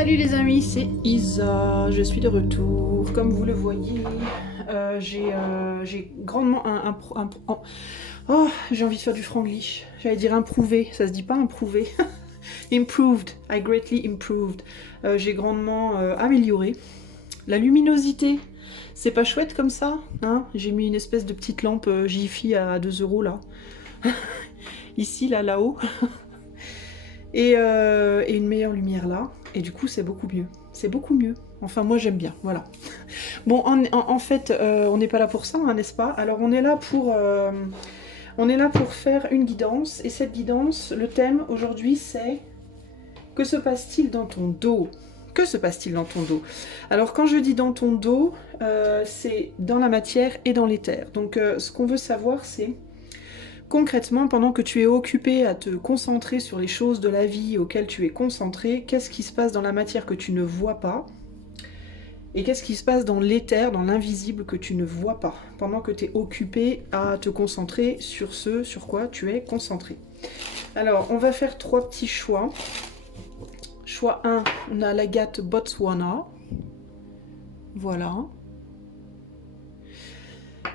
Salut les amis, c'est Isa, je suis de retour. Comme vous le voyez, j'ai grandement oh, j'ai envie de faire du franglish. J'allais dire improuvé, ça se dit pas improuvé. Improved, I greatly improved. J'ai grandement amélioré. La luminosité, c'est pas chouette comme ça, hein. J'ai mis une espèce de petite lampe Jiffy à 2 € là. Ici, là-haut. Et une meilleure lumière là. Et du coup, c'est beaucoup mieux. C'est beaucoup mieux. Enfin, moi, j'aime bien. Voilà. Bon, en fait, on n'est pas là pour ça, hein, n'est-ce pas? Alors, on est là pour faire une guidance. Et cette guidance, le thème aujourd'hui, c'est que se passe-t-il dans ton dos? Que se passe-t-il dans ton dos? Alors, quand je dis dans ton dos, c'est dans la matière et dans l'éther. Donc, ce qu'on veut savoir, c'est concrètement, pendant que tu es occupé à te concentrer sur les choses de la vie auxquelles tu es concentré, qu'est-ce qui se passe dans la matière que tu ne vois pas? Et qu'est-ce qui se passe dans l'éther, dans l'invisible que tu ne vois pas? Pendant que tu es occupé à te concentrer sur ce sur quoi tu es concentré. Alors, on va faire 3 petits choix. Choix 1, on a l'agate Botswana. Voilà.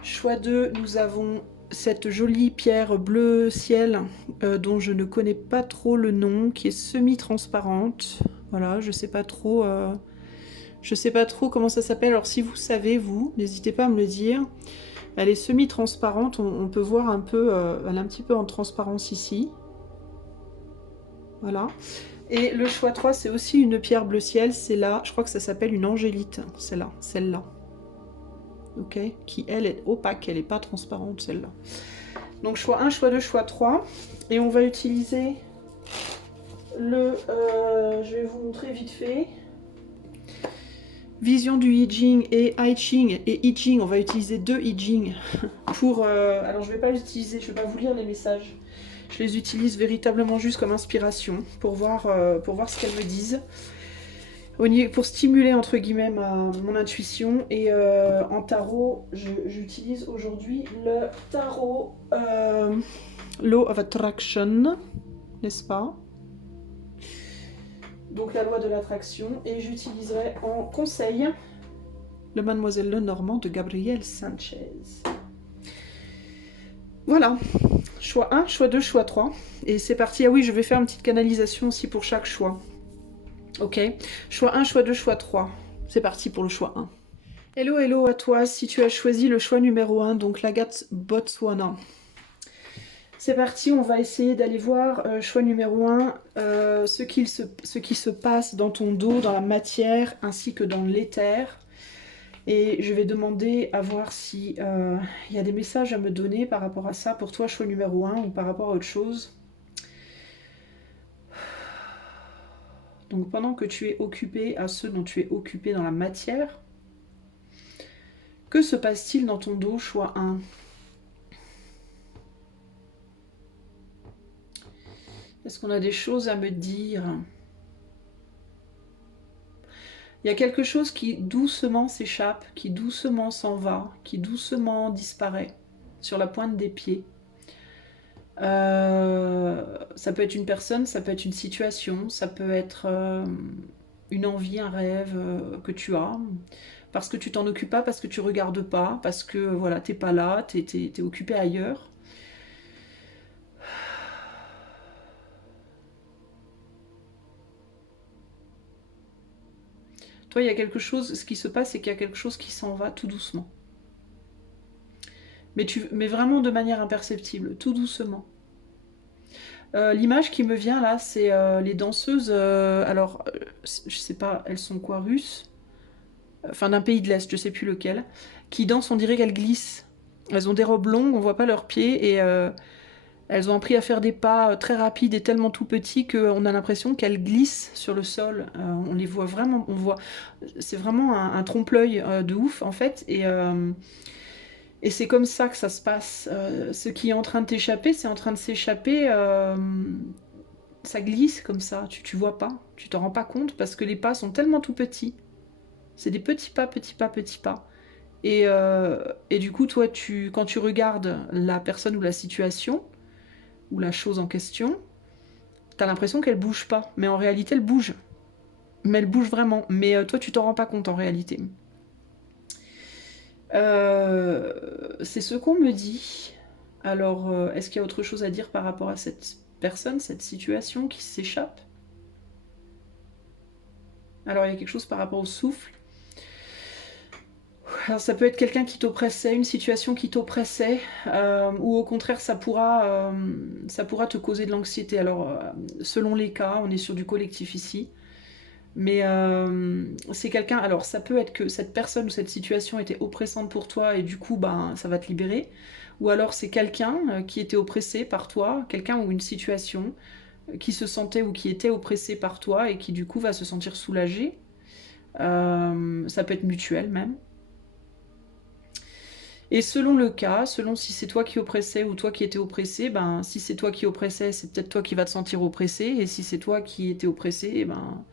Choix 2, nous avons cette jolie pierre bleu ciel dont je ne connais pas trop le nom, qui est semi-transparente. Voilà, je sais pas trop comment ça s'appelle. Alors si vous savez, vous, n'hésitez pas à me le dire. Elle est semi-transparente, on peut voir un peu, elle est un petit peu en transparence ici. Voilà. Et le choix 3, c'est aussi une pierre bleu ciel, c'est là, je crois que ça s'appelle une angélite, c'est là, celle-là. Ok, qui elle est opaque, elle n'est pas transparente celle-là. Donc choix 1, choix 2, choix 3. Et on va utiliser je vais vous montrer vite fait. Vision du I Ching et I Ching. Et I Ching, on va utiliser 2 I Ching pour... alors je vais pas les utiliser, je vais pas vous lire les messages. Je les utilise véritablement juste comme inspiration pour voir ce qu'elles me disent. Pour stimuler entre guillemets mon intuition. Et en tarot, j'utilise aujourd'hui le tarot Law of Attraction, n'est-ce pas? Donc la loi de l'attraction. Et j'utiliserai en conseil le Mademoiselle Lenormand de Gabriel Sanchez. Voilà. Choix 1, choix 2, choix 3. Et c'est parti. Ah oui, je vais faire une petite canalisation aussi pour chaque choix. Ok. Choix 1, choix 2, choix 3. C'est parti pour le choix 1. Hello, hello à toi, si tu as choisi le choix numéro 1, donc l'agate Botswana. C'est parti, on va essayer d'aller voir, choix numéro 1, ce qui se passe dans ton dos, dans la matière, ainsi que dans l'éther. Et je vais demander à voir si y a des messages à me donner par rapport à ça, pour toi, choix numéro 1, ou par rapport à autre chose. Donc pendant que tu es occupé à ce dont tu es occupé dans la matière, que se passe-t-il dans ton dos, choix 1? Est-ce qu'on a des choses à me dire? Il y a quelque chose qui doucement s'échappe, qui doucement s'en va, qui doucement disparaît sur la pointe des pieds. Ça peut être une personne, ça peut être une situation, ça peut être une envie, un rêve que tu as, parce que tu t'en occupes pas, parce que tu regardes pas, parce que voilà, t'es pas là, t'es occupé ailleurs. Toi, il y a quelque chose, ce qui se passe, c'est qu'il y a quelque chose qui s'en va tout doucement. Mais vraiment de manière imperceptible, tout doucement. L'image qui me vient là, c'est les danseuses, je sais pas, elles sont quoi, russes? Enfin d'un pays de l'Est, je sais plus lequel, qui dansent, on dirait qu'elles glissent. Elles ont des robes longues, on voit pas leurs pieds, et elles ont appris à faire des pas très rapides et tellement tout petits qu'on a l'impression qu'elles glissent sur le sol. On les voit vraiment, c'est vraiment un trompe-l'œil de ouf en fait, et c'est comme ça que ça se passe. Ce qui est en train de t'échapper, c'est en train de s'échapper. Ça glisse comme ça, tu vois pas, tu t'en rends pas compte parce que les pas sont tellement tout petits. C'est des petits pas, petits pas, petits pas. Et du coup, toi, quand tu regardes la personne ou la situation, ou la chose en question, t'as l'impression qu'elle bouge pas, mais en réalité, elle bouge. mais elle bouge vraiment. Mais toi, tu t'en rends pas compte en réalité. C'est ce qu'on me dit. Alors, est-ce qu'il y a autre chose à dire par rapport à cette personne, cette situation qui s'échappe? Alors, il y a quelque chose par rapport au souffle. Alors, ça peut être quelqu'un qui t'oppressait, une situation qui t'oppressait, ou au contraire, ça pourra te causer de l'anxiété. Alors, selon les cas, on est sur du collectif ici. Mais c'est quelqu'un, alors ça peut être que cette personne ou cette situation était oppressante pour toi et du coup ben, ça va te libérer. Ou alors c'est quelqu'un qui était oppressé par toi, quelqu'un ou une situation qui se sentait ou qui était oppressé par toi et qui du coup va se sentir soulagé. Ça peut être mutuel même. Et selon le cas, selon si c'est toi qui oppressais ou toi qui étais oppressé, ben si c'est toi qui oppressais, c'est peut-être toi qui vas te sentir oppressé. Et si c'est toi qui étais oppressé, eh ben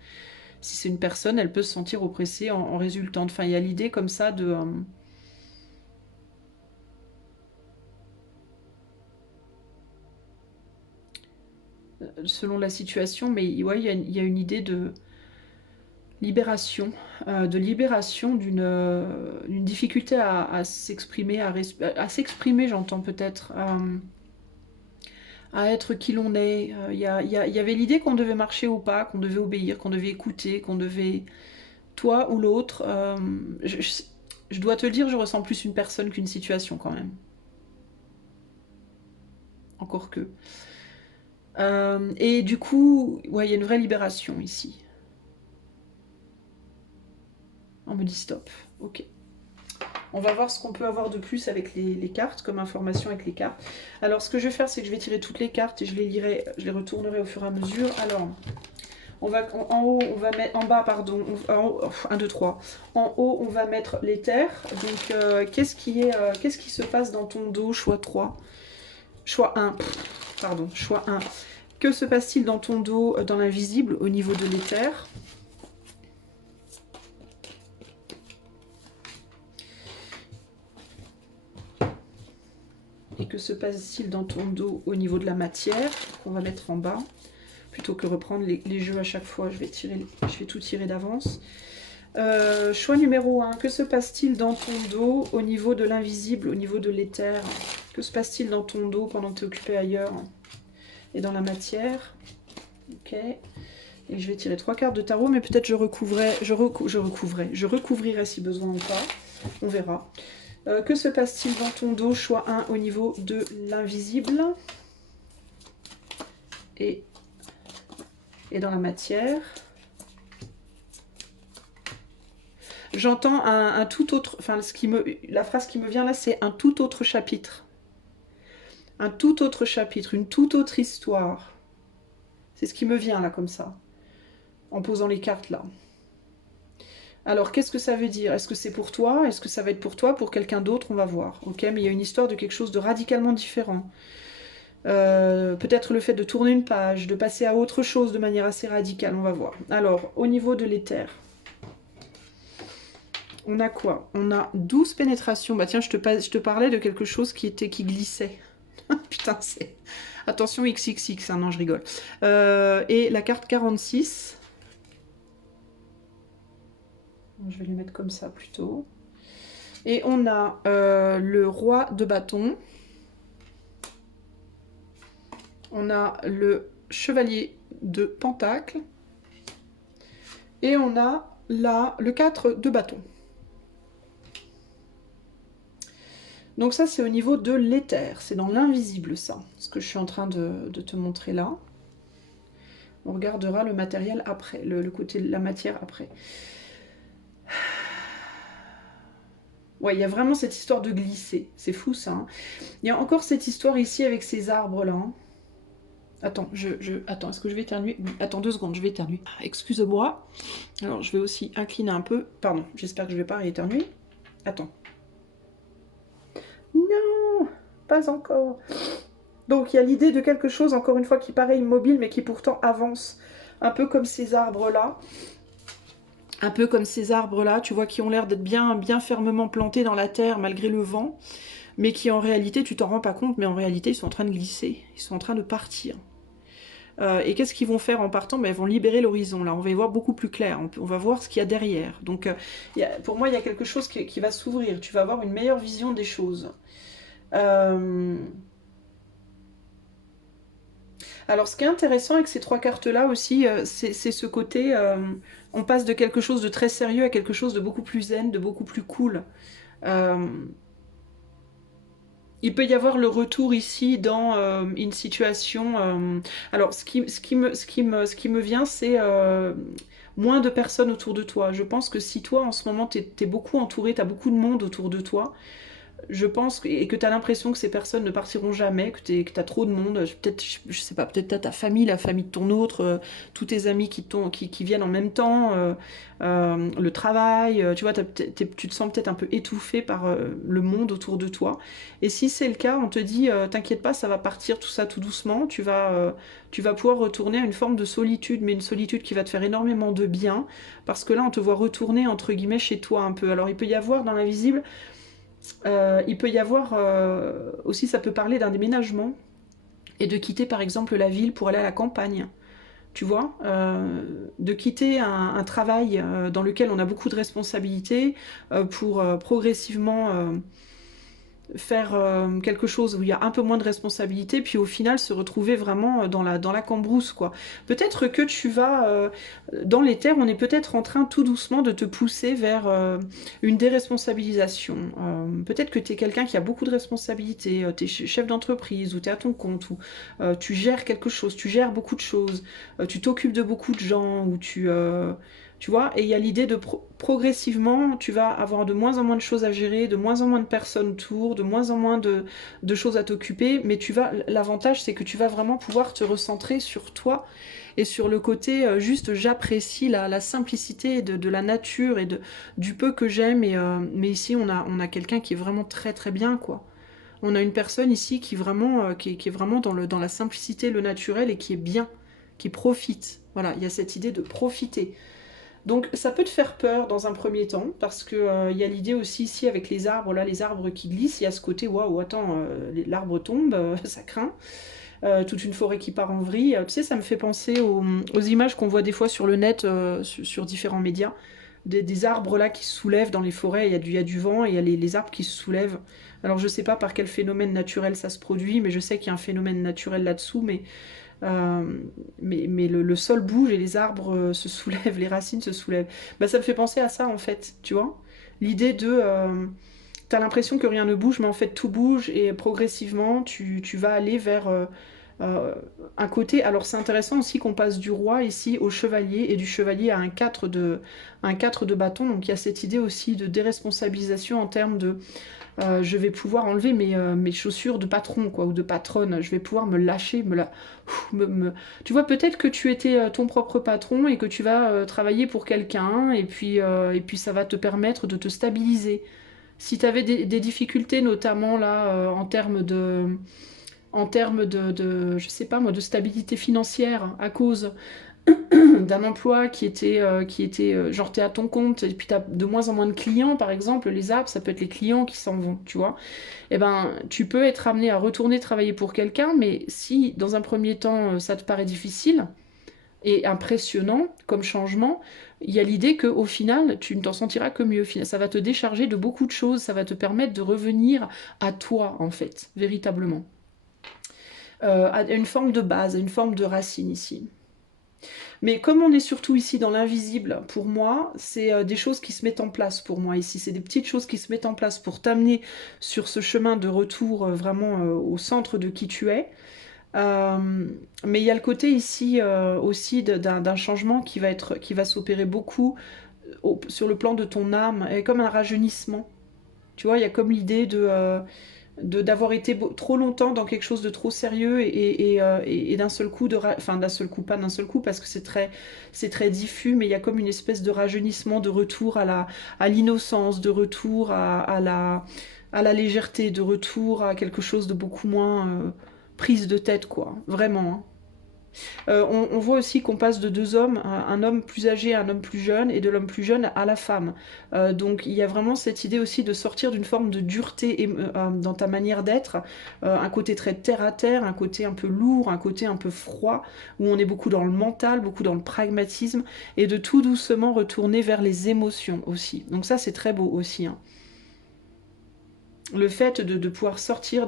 si c'est une personne, elle peut se sentir oppressée en résultant. Enfin, il y a l'idée comme ça de... selon la situation, mais ouais, il y a une idée de libération d'une difficulté à s'exprimer, à s'exprimer, j'entends peut-être, à être qui l'on est. Il y avait l'idée qu'on devait marcher ou pas, qu'on devait obéir, qu'on devait écouter, qu'on devait... Toi ou l'autre, je dois te le dire, je ressens plus une personne qu'une situation quand même. Encore que. Et du coup, ouais, il y a une vraie libération ici. On me dit stop. Ok. On va voir ce qu'on peut avoir de plus avec les cartes, comme information avec les cartes. Alors, ce que je vais faire, c'est que je vais tirer toutes les cartes et je les lirai, je les retournerai au fur et à mesure. Alors, on va en haut, on va mettre en bas, pardon, 1, 2, 3. En haut, on va mettre les terres. Donc, qu'est-ce qui se passe dans ton dos? Choix 3. Choix 1. Pardon, choix 1. Que se passe-t-il dans ton dos, dans l'invisible, au niveau de l'éther? Et que se passe-t-il dans ton dos au niveau de la matière, qu'on va mettre en bas? Plutôt que reprendre les jeux à chaque fois, je vais tout tirer d'avance. Choix numéro 1. Que se passe-t-il dans ton dos au niveau de l'invisible, au niveau de l'éther? Que se passe-t-il dans ton dos pendant que tu es occupé ailleurs? Et dans la matière? Ok. Et je vais tirer 3 cartes de tarot, mais peut-être je recouvrirai si besoin ou pas. On verra. Que se passe-t-il dans ton dos? Choix 1 au niveau de l'invisible. Et dans la matière. J'entends un tout autre... Enfin, la phrase qui me vient là, c'est un tout autre chapitre. Un tout autre chapitre, une toute autre histoire. C'est ce qui me vient là, comme ça. En posant les cartes là. Alors, qu'est-ce que ça veut dire? Est-ce que c'est pour toi? Est-ce que ça va être pour toi? Pour quelqu'un d'autre? On va voir. Ok, mais il y a une histoire de quelque chose de radicalement différent. Peut-être le fait de tourner une page, de passer à autre chose de manière assez radicale, on va voir. Alors, au niveau de l'éther, on a quoi? On a 12 pénétrations. Bah tiens, je te parlais de quelque chose qui glissait. Putain, c'est... Attention, XXX, hein, non, je rigole. Et la carte 46... Je vais les mettre comme ça plutôt. Et on a le roi de bâton. On a le chevalier de pentacle. Et on a là le 4 de bâton. Donc ça, c'est au niveau de l'éther. C'est dans l'invisible, ça. Ce que je suis en train de te montrer là. On regardera le matériel après, le côté de la matière après. Ouais, il y a vraiment cette histoire de glisser. C'est fou, ça. Hein. Il y a encore cette histoire ici avec ces arbres-là. Hein. Attends, attends, est-ce que je vais éternuer? Oui, attends 2 secondes, je vais éternuer. Ah, excuse-moi. Alors, je vais aussi incliner un peu. Pardon, j'espère que je ne vais pas rééternuer. Attends. Non, pas encore. Donc, il y a l'idée de quelque chose, encore une fois, qui paraît immobile, mais qui pourtant avance. Un peu comme ces arbres-là. Un peu comme ces arbres-là, tu vois, qui ont l'air d'être bien, bien fermement plantés dans la terre, malgré le vent. Mais qui, en réalité, tu t'en rends pas compte, mais en réalité, ils sont en train de glisser. Ils sont en train de partir. Et qu'est-ce qu'ils vont faire en partant? Ben, ils vont libérer l'horizon, là, on va y voir beaucoup plus clair, on va voir ce qu'il y a derrière. Donc pour moi, il y a quelque chose qui va s'ouvrir, tu vas avoir une meilleure vision des choses. Euh, Alors, ce qui est intéressant avec ces trois cartes-là aussi, c'est ce côté, on passe de quelque chose de très sérieux à quelque chose de beaucoup plus zen, de beaucoup plus cool. Euh, il peut y avoir le retour ici dans une situation. Alors, ce qui me vient, c'est moins de personnes autour de toi. Je pense que si toi, en ce moment, t'es beaucoup entouré, t'as beaucoup de monde autour de toi, je pense et que tu as l'impression que ces personnes ne partiront jamais, que tu as trop de monde, peut-être, je sais pas, peut-être t'as ta famille, la famille de ton autre, tous tes amis qui viennent en même temps, le travail, tu vois, tu te sens peut-être un peu étouffé par le monde autour de toi. Et si c'est le cas, on te dit, t'inquiète pas, ça va partir tout ça tout doucement, tu vas pouvoir retourner à une forme de solitude, mais une solitude qui va te faire énormément de bien, parce que là, on te voit retourner, entre guillemets, chez toi un peu. Alors, il peut y avoir dans l'invisible il peut y avoir aussi, ça peut parler d'un déménagement et de quitter par exemple la ville pour aller à la campagne. Tu vois, de quitter un travail dans lequel on a beaucoup de responsabilités pour progressivement faire quelque chose où il y a un peu moins de responsabilité, puis au final se retrouver vraiment dans la cambrousse, quoi. Peut-être que tu vas... dans les terres, on est peut-être en train tout doucement de te pousser vers une déresponsabilisation. Peut-être que tu es quelqu'un qui a beaucoup de responsabilités, tu es chef d'entreprise, ou tu es à ton compte, ou tu gères quelque chose, tu gères beaucoup de choses, tu t'occupes de beaucoup de gens, ou tu vois, et il y a l'idée de progressivement, tu vas avoir de moins en moins de choses à gérer, de moins en moins de personnes autour, de moins en moins de choses à t'occuper, mais l'avantage c'est que tu vas vraiment pouvoir te recentrer sur toi et sur le côté juste j'apprécie la simplicité de la nature et du peu que j'aime, mais ici on a quelqu'un qui est vraiment très très bien, quoi. On a une personne ici qui est vraiment dans la simplicité, le naturel et qui est bien, qui profite. Voilà, il y a cette idée de profiter. Donc ça peut te faire peur dans un premier temps, parce que y a l'idée aussi ici avec les arbres, là, les arbres qui glissent, il y a ce côté waouh, attends, l'arbre tombe, ça craint. Toute une forêt qui part en vrille. Tu sais, ça me fait penser aux images qu'on voit des fois sur le net, sur différents médias. Des arbres là qui se soulèvent dans les forêts, il y a du vent et il y a les arbres qui se soulèvent. Alors je sais pas par quel phénomène naturel ça se produit, mais je sais qu'il y a un phénomène naturel là-dessous, mais le sol bouge et les arbres se soulèvent, les racines se soulèvent. Bah, ça me fait penser à ça en fait, tu vois. L'idée de... t'as l'impression que rien ne bouge, mais en fait tout bouge et progressivement tu vas aller vers euh, un côté... Alors c'est intéressant aussi qu'on passe du roi ici au chevalier et du chevalier à un 4 de bâton. Donc il y a cette idée aussi de déresponsabilisation en termes de je vais pouvoir enlever mes chaussures de patron, quoi, ou de patronne. Je vais pouvoir me lâcher, Tu vois, peut-être que tu étais ton propre patron et que tu vas travailler pour quelqu'un, et puis ça va te permettre de te stabiliser. Si tu avais des difficultés, notamment là, en termes je sais pas moi, de stabilité financière à cause d'un emploi genre t'es à ton compte et puis t'as de moins en moins de clients, par exemple, les apps, ça peut être les clients qui s'en vont, tu vois. Eh ben, tu peux être amené à retourner travailler pour quelqu'un, mais si dans un premier temps ça te paraît difficile et impressionnant comme changement, il y a l'idée qu'au final, tu ne t'en sentiras que mieux. Ça va te décharger de beaucoup de choses, ça va te permettre de revenir à toi, en fait, véritablement. À une forme de base, à une forme de racine ici. Mais comme on est surtout ici dans l'invisible, pour moi, c'est des choses qui se mettent en place pour moi ici. C'est des petites choses qui se mettent en place pour t'amener sur ce chemin de retour vraiment au centre de qui tu es. Euh, mais il y a le côté ici aussi d'un changement qui va s'opérer beaucoup sur le plan de ton âme, et comme un rajeunissement. Tu vois, il y a comme l'idée d'avoir été trop longtemps dans quelque chose de trop sérieux et d'un seul coup, enfin d'un seul coup, pas d'un seul coup parce que c'est très diffus, mais il y a comme une espèce de rajeunissement, de retour à l'innocence, de retour à la légèreté, de retour à quelque chose de beaucoup moins prise de tête, quoi. Vraiment, hein. On voit aussi qu'on passe de deux hommes, un homme plus âgé à un homme plus jeune, et de l'homme plus jeune à la femme. Donc il y a vraiment cette idée aussi de sortir d'une forme de dureté dans ta manière d'être, un côté très terre à terre, un côté un peu lourd, un côté un peu froid, où on est beaucoup dans le mental, beaucoup dans le pragmatisme, et de tout doucement retourner vers les émotions aussi. Donc ça c'est très beau aussi, hein. Le fait de pouvoir sortir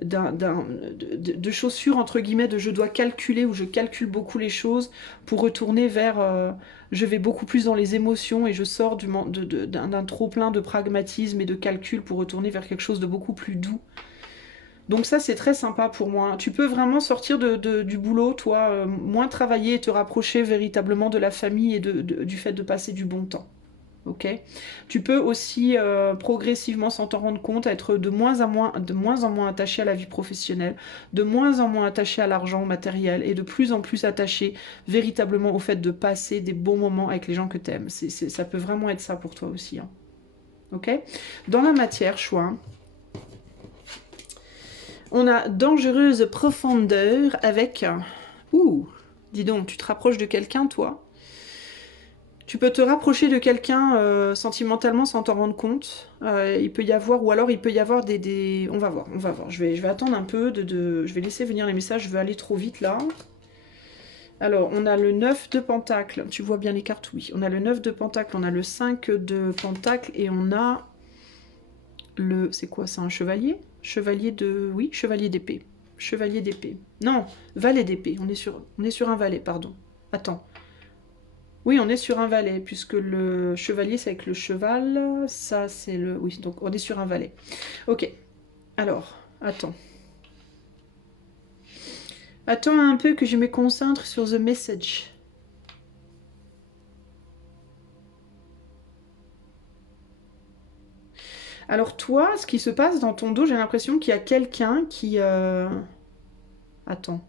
de chaussures entre guillemets de je dois calculer ou je calcule beaucoup les choses pour retourner vers je vais beaucoup plus dans les émotions et je sors d'un trop plein de pragmatisme et de calcul pour retourner vers quelque chose de beaucoup plus doux. Donc ça c'est très sympa pour moi. Tu peux vraiment sortir du boulot, toi, moins travailler et te rapprocher véritablement de la famille et du fait de passer du bon temps. Ok. Tu peux aussi progressivement, sans t'en rendre compte, être de moins en moins attaché à la vie professionnelle, de moins en moins attaché à l'argent, au matériel, et de plus en plus attaché véritablement au fait de passer des bons moments avec les gens que tu aimes. Ça peut vraiment être ça pour toi aussi, hein. Ok. Dans la matière, choix, on a dangereuse profondeur avec... Ouh, dis donc, tu te rapproches de quelqu'un, toi? Tu peux te rapprocher de quelqu'un sentimentalement sans t'en rendre compte. Il peut y avoir, ou alors il peut y avoir des... On va voir, on va voir. Je vais attendre un peu, je vais laisser venir les messages, je vais aller trop vite là. Alors, on a le 9 de pentacle. Tu vois bien les cartes, oui. On a le 9 de pentacle, on a le 5 de pentacle et on a le... C'est quoi, c'est un chevalier? Chevalier de... Oui, chevalier d'épée. Chevalier d'épée. Non, valet d'épée. On est sur un valet, pardon. Attends. Oui, on est sur un valet, puisque le chevalier, c'est avec le cheval. Ça, c'est le... Oui, donc on est sur un valet. Ok. Alors, attends. Attends un peu que je me concentre sur the message. Alors toi, ce qui se passe dans ton dos, j'ai l'impression qu'il y a quelqu'un qui... Attends.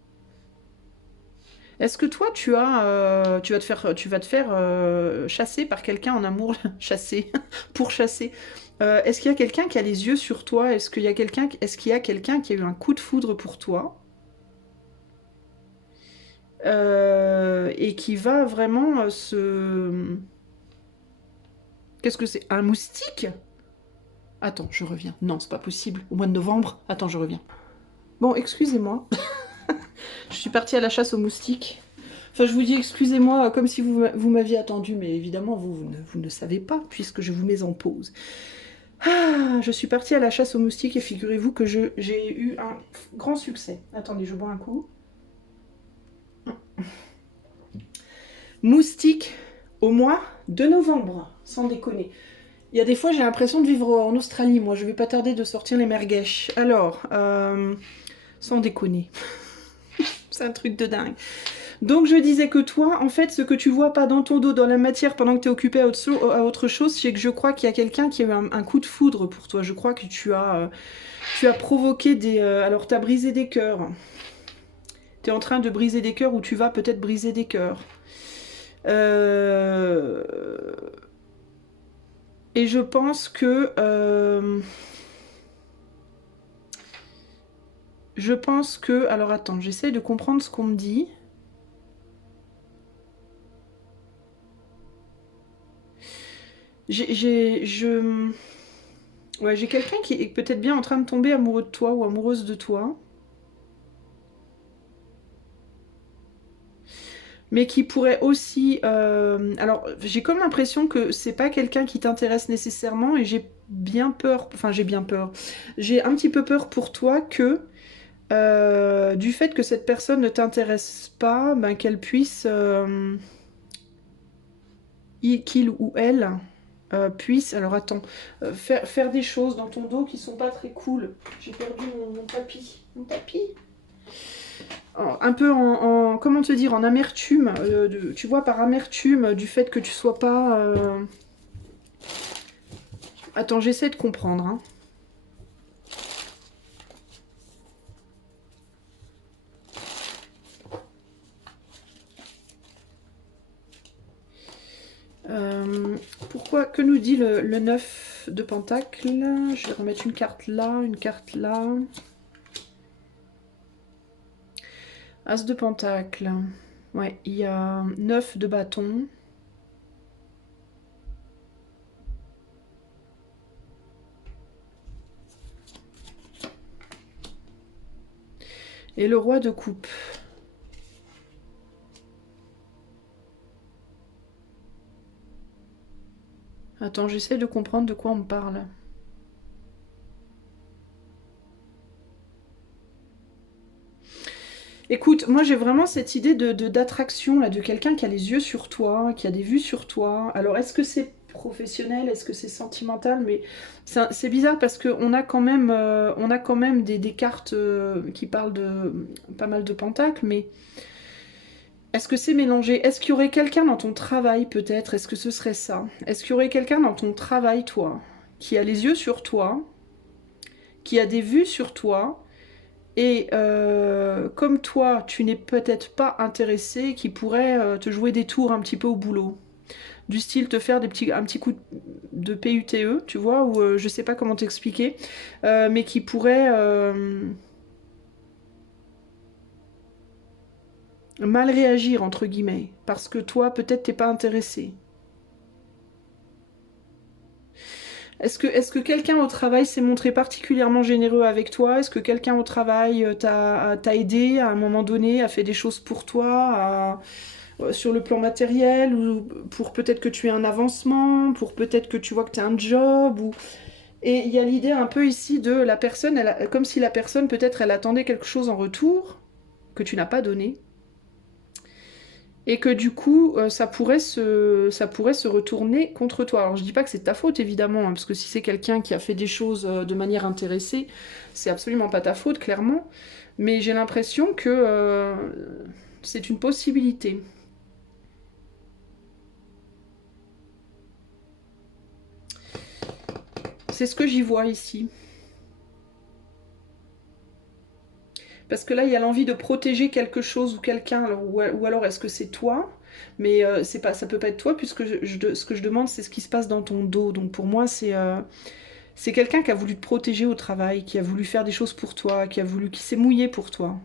Est-ce que toi, tu vas te faire chasser par quelqu'un en amour, chasser, pour chasser. Est-ce qu'il y a quelqu'un qui a les yeux sur toi? Est-ce qu'il y a quelqu'un qui a eu un coup de foudre pour toi? Et qui va vraiment se... Qu'est-ce que c'est? Un moustique? Attends, je reviens. Non, c'est pas possible. Au mois de novembre? Attends, je reviens. Bon, excusez-moi. Je suis partie à la chasse aux moustiques. Enfin, je vous dis excusez-moi comme si vous m'aviez attendu, mais évidemment, vous ne savez pas, puisque je vous mets en pause. Ah, je suis partie à la chasse aux moustiques et figurez-vous que j'ai eu un grand succès. Attendez, je bois un coup. Moustiques au mois de novembre, sans déconner. Il y a des fois, j'ai l'impression de vivre en Australie, moi. Je vais pas tarder de sortir les merguez. Alors, sans déconner. C'est un truc de dingue. Donc je disais que toi, en fait, ce que tu vois pas dans ton dos, dans la matière, pendant que tu es occupé à autre chose, c'est que je crois qu'il y a quelqu'un qui a eu un coup de foudre pour toi. Je crois que tu as provoqué des... alors, tu as brisé des cœurs. Tu es en train de briser des cœurs ou tu vas peut-être briser des cœurs. Et je pense que... je pense que... Alors attends, j'essaie de comprendre ce qu'on me dit. Ouais, j'ai quelqu'un qui est peut-être bien en train de tomber amoureux de toi ou amoureuse de toi. Mais qui pourrait aussi... Alors, j'ai comme l'impression que c'est pas quelqu'un qui t'intéresse nécessairement et j'ai bien peur... Enfin, j'ai bien peur. J'ai un petit peu peur pour toi que... du fait que cette personne ne t'intéresse pas, ben, qu'elle puisse... qu'il ou elle... puisse, alors attends, faire des choses dans ton dos qui sont pas très cool. J'ai perdu mon tapis. Mon tapis? Un peu comment te dire, en amertume, tu vois, par amertume du fait que tu sois pas... Attends, j'essaie de comprendre, hein. Pourquoi, que nous dit le 9 de pentacle? Je vais remettre une carte là, une carte là. As de pentacle. Ouais, il y a 9 de bâton. Et le roi de coupe. Attends, j'essaie de comprendre de quoi on me parle. Écoute, moi j'ai vraiment cette idée d'attraction, là, de quelqu'un qui a les yeux sur toi, qui a des vues sur toi. Alors est-ce que c'est professionnel, est-ce que c'est sentimental? Mais c'est bizarre parce qu'on a on a quand même des cartes qui parlent de pas mal de pentacles, mais est-ce que c'est mélangé? Est-ce qu'il y aurait quelqu'un dans ton travail peut-être? Est-ce que ce serait ça? Est-ce qu'il y aurait quelqu'un dans ton travail, toi, qui a les yeux sur toi, qui a des vues sur toi, et comme toi, tu n'es peut-être pas intéressé, qui pourrait te jouer des tours un petit peu au boulot. Du style te faire un petit coup de PUTE, tu vois, ou je sais pas comment t'expliquer, mais qui pourrait mal réagir, entre guillemets, parce que toi, peut-être t'es pas intéressé. Est-ce que quelqu'un au travail s'est montré particulièrement généreux avec toi? Est-ce que quelqu'un au travail t'a aidé à un moment donné, a fait des choses pour toi, sur le plan matériel, ou pour peut-être que tu aies un avancement, pour peut-être que tu vois que tu as un job, ou... Et il y a l'idée un peu ici de la personne, comme si la personne peut-être elle attendait quelque chose en retour, que tu n'as pas donné, et que du coup ça pourrait se retourner contre toi. Alors je dis pas que c'est ta faute évidemment, hein, parce que si c'est quelqu'un qui a fait des choses de manière intéressée, c'est absolument pas ta faute clairement, mais j'ai l'impression que c'est une possibilité. C'est ce que j'y vois ici. Parce que là, il y a l'envie de protéger quelque chose ou quelqu'un, ou alors est-ce que c'est toi? Mais c'est pas, ça peut pas être toi, puisque ce que je demande, c'est ce qui se passe dans ton dos. Donc pour moi, c'est quelqu'un qui a voulu te protéger au travail, qui a voulu faire des choses pour toi, qui s'est mouillé pour toi,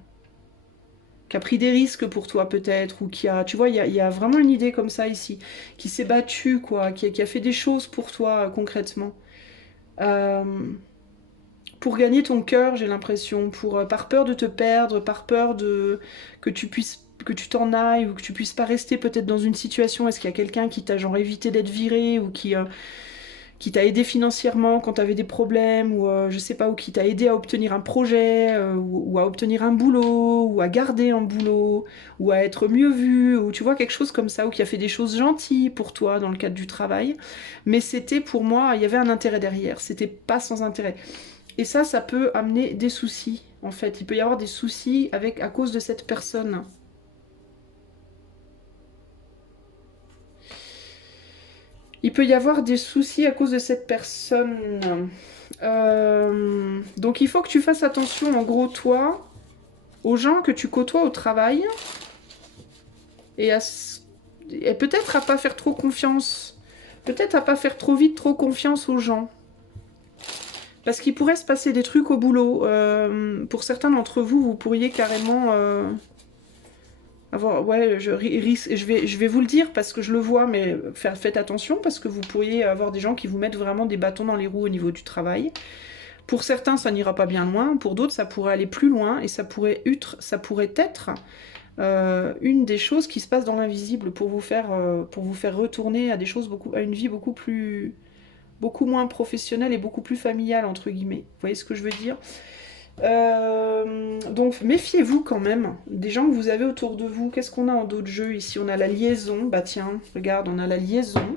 qui a pris des risques pour toi peut-être, ou qui a, tu vois, il y a vraiment une idée comme ça ici, qui s'est battu, quoi, qui a fait des choses pour toi concrètement. Euh, pour gagner ton cœur, j'ai l'impression, pour par peur de te perdre, par peur de que tu t'en ailles, ou que tu puisses pas rester peut-être dans une situation. Est-ce qu'il y a quelqu'un qui t'a genre évité d'être viré, ou qui t'a aidé financièrement quand t'avais des problèmes, ou je sais pas, ou qui t'a aidé à obtenir un projet, ou à obtenir un boulot, ou à garder un boulot, ou à être mieux vu, ou tu vois, quelque chose comme ça, ou qui a fait des choses gentilles pour toi dans le cadre du travail. Mais c'était pour moi, il y avait un intérêt derrière, c'était pas sans intérêt. Et ça peut amener des soucis, en fait. Il peut y avoir des soucis à cause de cette personne. Il peut y avoir des soucis à cause de cette personne. Donc il faut que tu fasses attention, en gros, toi, aux gens que tu côtoies au travail, et, et peut-être à pas faire trop confiance. Peut-être à pas faire trop vite, trop confiance aux gens. Parce qu'il pourrait se passer des trucs au boulot. Pour certains d'entre vous, vous pourriez carrément... ouais, risque, je vais vous le dire parce que je le vois, mais faites attention parce que vous pourriez avoir des gens qui vous mettent vraiment des bâtons dans les roues au niveau du travail. Pour certains, ça n'ira pas bien loin, pour d'autres, ça pourrait aller plus loin, et ça pourrait être une des choses qui se passe dans l'invisible pour vous faire retourner à des choses à une vie beaucoup moins professionnelle et beaucoup plus familiale, entre guillemets. Vous voyez ce que je veux dire? Donc méfiez-vous quand même des gens que vous avez autour de vous. Qu'est-ce qu'on a en d'autres jeux ici? On a la liaison. Bah tiens, regarde, on a la liaison.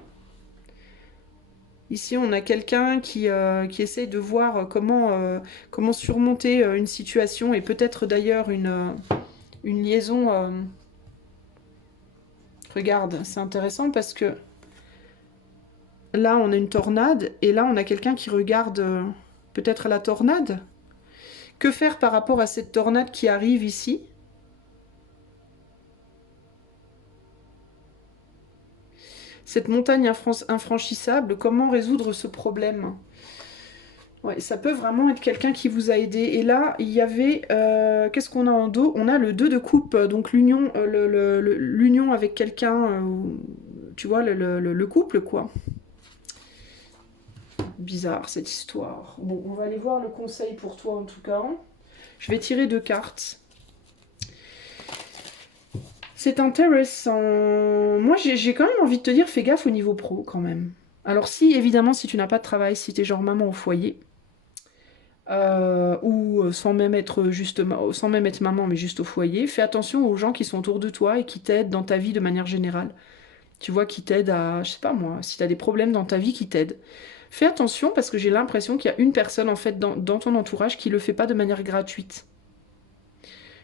Ici, on a quelqu'un qui essaye de voir comment surmonter une situation, et peut-être d'ailleurs une liaison. Regarde, c'est intéressant parce que là, on a une tornade, et là, on a quelqu'un qui regarde peut-être la tornade. Que faire par rapport à cette tornade qui arrive ici? Cette montagne infranchissable, comment résoudre ce problème? Ouais, ça peut vraiment être quelqu'un qui vous a aidé. Et là, il y avait... qu'est-ce qu'on a en dos? On a le 2 de coupe, donc l'union l'union avec quelqu'un, tu vois, le couple, quoi. Bizarre, cette histoire. Bon, on va aller voir le conseil pour toi, en tout cas. Je vais tirer 2 cartes. C'est intéressant. Moi, j'ai quand même envie de te dire, fais gaffe au niveau pro, quand même. Alors si, évidemment, si tu n'as pas de travail, si tu es genre maman au foyer, ou sans même être justement, sans même être maman, mais juste au foyer, fais attention aux gens qui sont autour de toi et qui t'aident dans ta vie de manière générale. Tu vois, qui t'aident à, je sais pas moi, si tu as des problèmes dans ta vie, qui t'aident. Fais attention parce que j'ai l'impression qu'il y a une personne en fait dans ton entourage qui le fait pas de manière gratuite.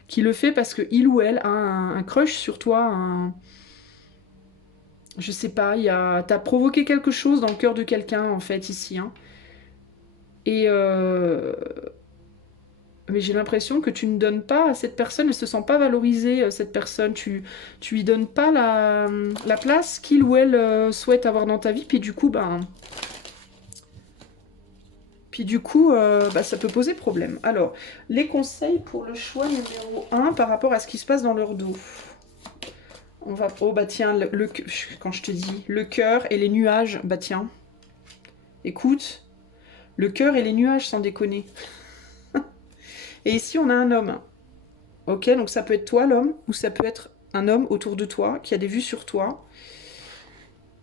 Qui le fait parce que il ou elle a un crush sur toi, je sais pas, t'as provoqué quelque chose dans le cœur de quelqu'un en fait ici, hein. Et mais j'ai l'impression que tu ne donnes pas à cette personne, elle se sent pas valorisée, cette personne. Tu lui donnes pas la place qu'il ou elle souhaite avoir dans ta vie, puis du coup, ça peut poser problème. Alors, les conseils pour le choix numéro 1 par rapport à ce qui se passe dans leur dos. On va... Oh bah tiens, quand je te dis le cœur et les nuages, bah tiens, écoute, le cœur et les nuages sans déconner. Et ici, on a un homme. Ok, donc ça peut être toi l'homme, ou ça peut être un homme autour de toi, qui a des vues sur toi.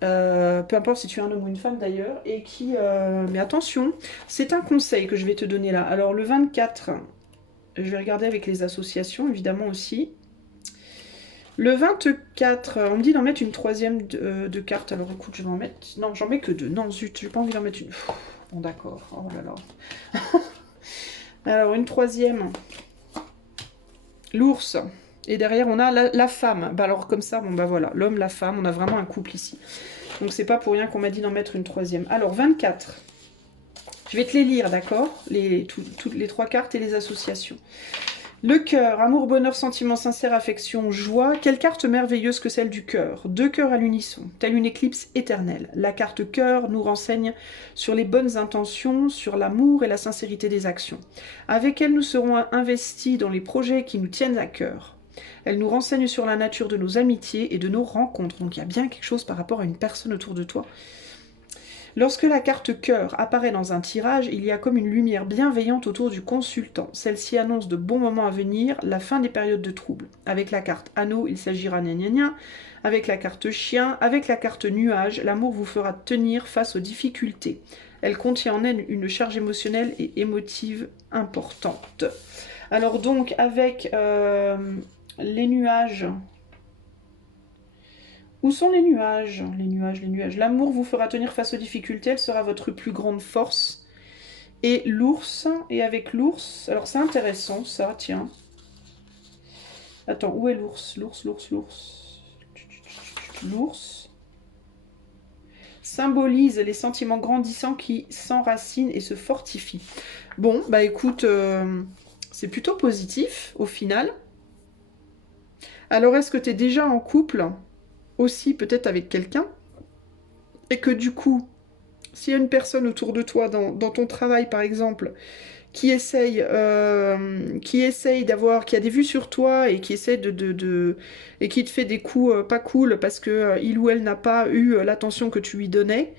Peu importe si tu es un homme ou une femme d'ailleurs, et qui... Mais attention, c'est un conseil que je vais te donner là. Alors le 24, je vais regarder avec les associations, évidemment aussi. Le 24, on me dit d'en mettre une troisième de carte. Alors écoute, je vais en mettre... Non, j'en mets que 2. Non, zut, j'ai pas envie d'en mettre une. Bon, d'accord. Oh là là. Alors, une troisième. L'ours. Et derrière, on a la femme. Bah alors, comme ça, bon bah voilà. L'homme, la femme, on a vraiment un couple ici. Donc, c'est pas pour rien qu'on m'a dit d'en mettre une troisième. Alors, 24. Je vais te les lire, d'accord, toutes les 3 cartes et les associations. Le cœur, amour, bonheur, sentiment sincère, affection, joie. Quelle carte merveilleuse que celle du cœur. 2 cœurs à l'unisson, telle une éclipse éternelle. La carte cœur nous renseigne sur les bonnes intentions, sur l'amour et la sincérité des actions. Avec elle, nous serons investis dans les projets qui nous tiennent à cœur. Elle nous renseigne sur la nature de nos amitiés et de nos rencontres. Donc il y a bien quelque chose par rapport à une personne autour de toi. Lorsque la carte cœur apparaît dans un tirage, il y a comme une lumière bienveillante autour du consultant. Celle-ci annonce de bons moments à venir, la fin des périodes de troubles. Avec la carte anneau, il s'agira gna gna gna. Avec la carte chien, avec la carte nuage, l'amour vous fera tenir face aux difficultés. Elle contient en elle une charge émotionnelle et émotive importante. Alors donc, avec les nuages... Où sont les nuages? Les nuages, les nuages. L'amour vous fera tenir face aux difficultés, elle sera votre plus grande force. Et l'ours, et avec l'ours, alors c'est intéressant ça, tiens. Attends, où est l'ours? L'ours. L'ours symbolise les sentiments grandissants qui s'enracinent et se fortifient. Bon, bah écoute, c'est plutôt positif au final. Alors est-ce que tu es déjà en couple? Aussi peut-être avec quelqu'un, et que du coup, s'il y a une personne autour de toi, dans ton travail par exemple, qui essaye d'avoir, qui a des vues sur toi et qui essaie et qui te fait des coups pas cool parce que il ou elle n'a pas eu l'attention que tu lui donnais,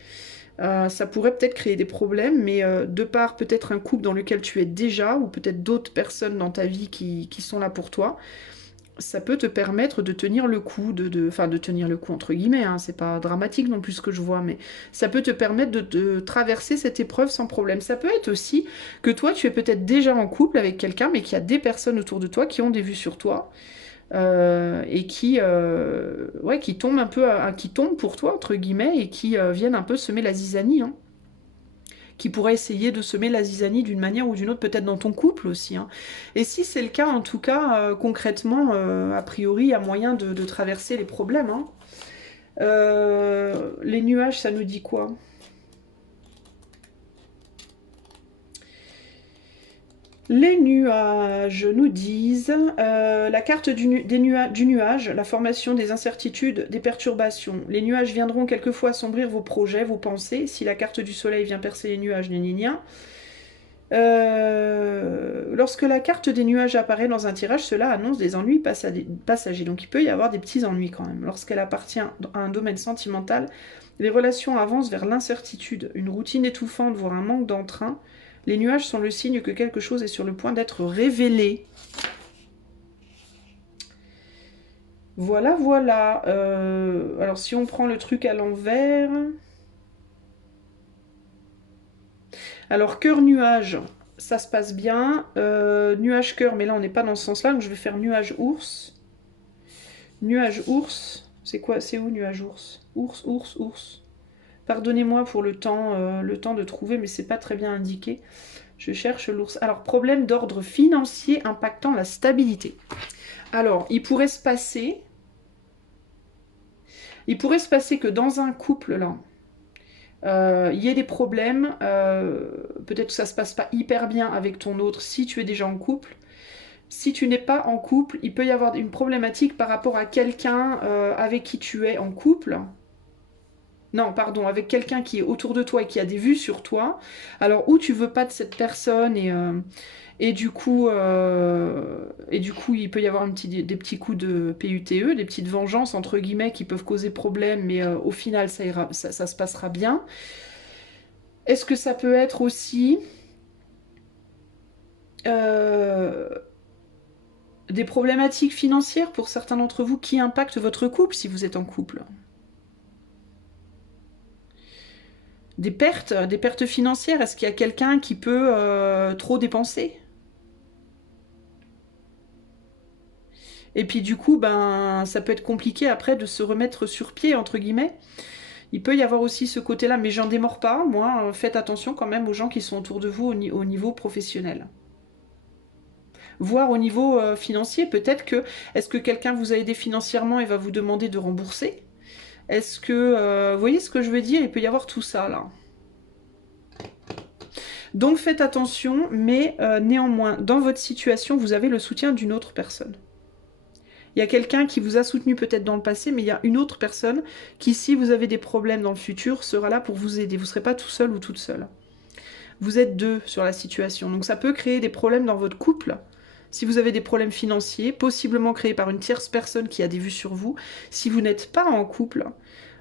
ça pourrait peut-être créer des problèmes, mais de par peut-être un couple dans lequel tu es déjà, ou peut-être d'autres personnes dans ta vie qui sont là pour toi, ça peut te permettre de tenir le coup, enfin de tenir le coup entre guillemets, hein, c'est pas dramatique non plus ce que je vois, mais ça peut te permettre de traverser cette épreuve sans problème. Ça peut être aussi que toi tu es peut-être déjà en couple avec quelqu'un, mais qu'il y a des personnes autour de toi qui ont des vues sur toi, et qui tombent un peu, qui tombent pour toi entre guillemets, et qui viennent un peu semer la zizanie, hein, qui pourrait essayer de semer la zizanie d'une manière ou d'une autre, peut-être dans ton couple aussi, hein. Et si c'est le cas, en tout cas, concrètement, a priori, il y a moyen de traverser les problèmes, hein. Les nuages, ça nous dit quoi? Les nuages nous disent la carte du nuage, la formation des incertitudes, des perturbations. Les nuages viendront quelquefois assombrir vos projets, vos pensées. Si la carte du soleil vient percer les nuages, gna gna gna. Lorsque la carte des nuages apparaît dans un tirage, cela annonce des ennuis passagers. Donc il peut y avoir des petits ennuis quand même. Lorsqu'elle appartient à un domaine sentimental, les relations avancent vers l'incertitude, une routine étouffante, voire un manque d'entrain. Les nuages sont le signe que quelque chose est sur le point d'être révélé. Voilà, voilà. Alors si on prend le truc à l'envers... Alors, cœur-nuage, ça se passe bien. Nuage-cœur, mais là, on n'est pas dans ce sens-là. Donc, je vais faire nuage-ours. Nuage-ours. C'est quoi? C'est où, nuage-ours? Ours, ours, ours. Pardonnez-moi pour le temps de trouver, mais c'est pas très bien indiqué. Je cherche l'ours. Alors, problème d'ordre financier impactant la stabilité. Alors, il pourrait se passer que dans un couple, là, il y ait des problèmes, peut-être que ça se passe pas hyper bien avec ton autre si tu es déjà en couple. Si tu n'es pas en couple, il peut y avoir une problématique par rapport à quelqu'un avec qui tu es en couple. Non, pardon, avec quelqu'un qui est autour de toi et qui a des vues sur toi. Alors, ou tu veux pas de cette personne et du coup, il peut y avoir des petits coups de PUTE, des petites vengeances, entre guillemets, qui peuvent causer problème, mais au final, ça se passera bien. Est-ce que ça peut être aussi euh, des problématiques financières pour certains d'entre vous qui impactent votre couple si vous êtes en couple? Des pertes financières. Est-ce qu'il y a quelqu'un qui peut trop dépenser? Et puis du coup, ben, ça peut être compliqué après de se remettre sur pied, entre guillemets. Il peut y avoir aussi ce côté-là, mais j'en démords pas, moi. Faites attention quand même aux gens qui sont autour de vous au niveau professionnel. Voire au niveau financier, peut-être que, est-ce que quelqu'un vous a aidé financièrement et va vous demander de rembourser? Est-ce que, vous voyez ce que je veux dire? Il peut y avoir tout ça, là. Donc faites attention, mais néanmoins, dans votre situation, vous avez le soutien d'une autre personne. Il y a quelqu'un qui vous a soutenu peut-être dans le passé, mais il y a une autre personne qui, si vous avez des problèmes dans le futur, sera là pour vous aider. Vous ne serez pas tout seul ou toute seule. Vous êtes deux sur la situation. Donc ça peut créer des problèmes dans votre couple. Si vous avez des problèmes financiers, possiblement créés par une tierce personne qui a des vues sur vous. Si vous n'êtes pas en couple,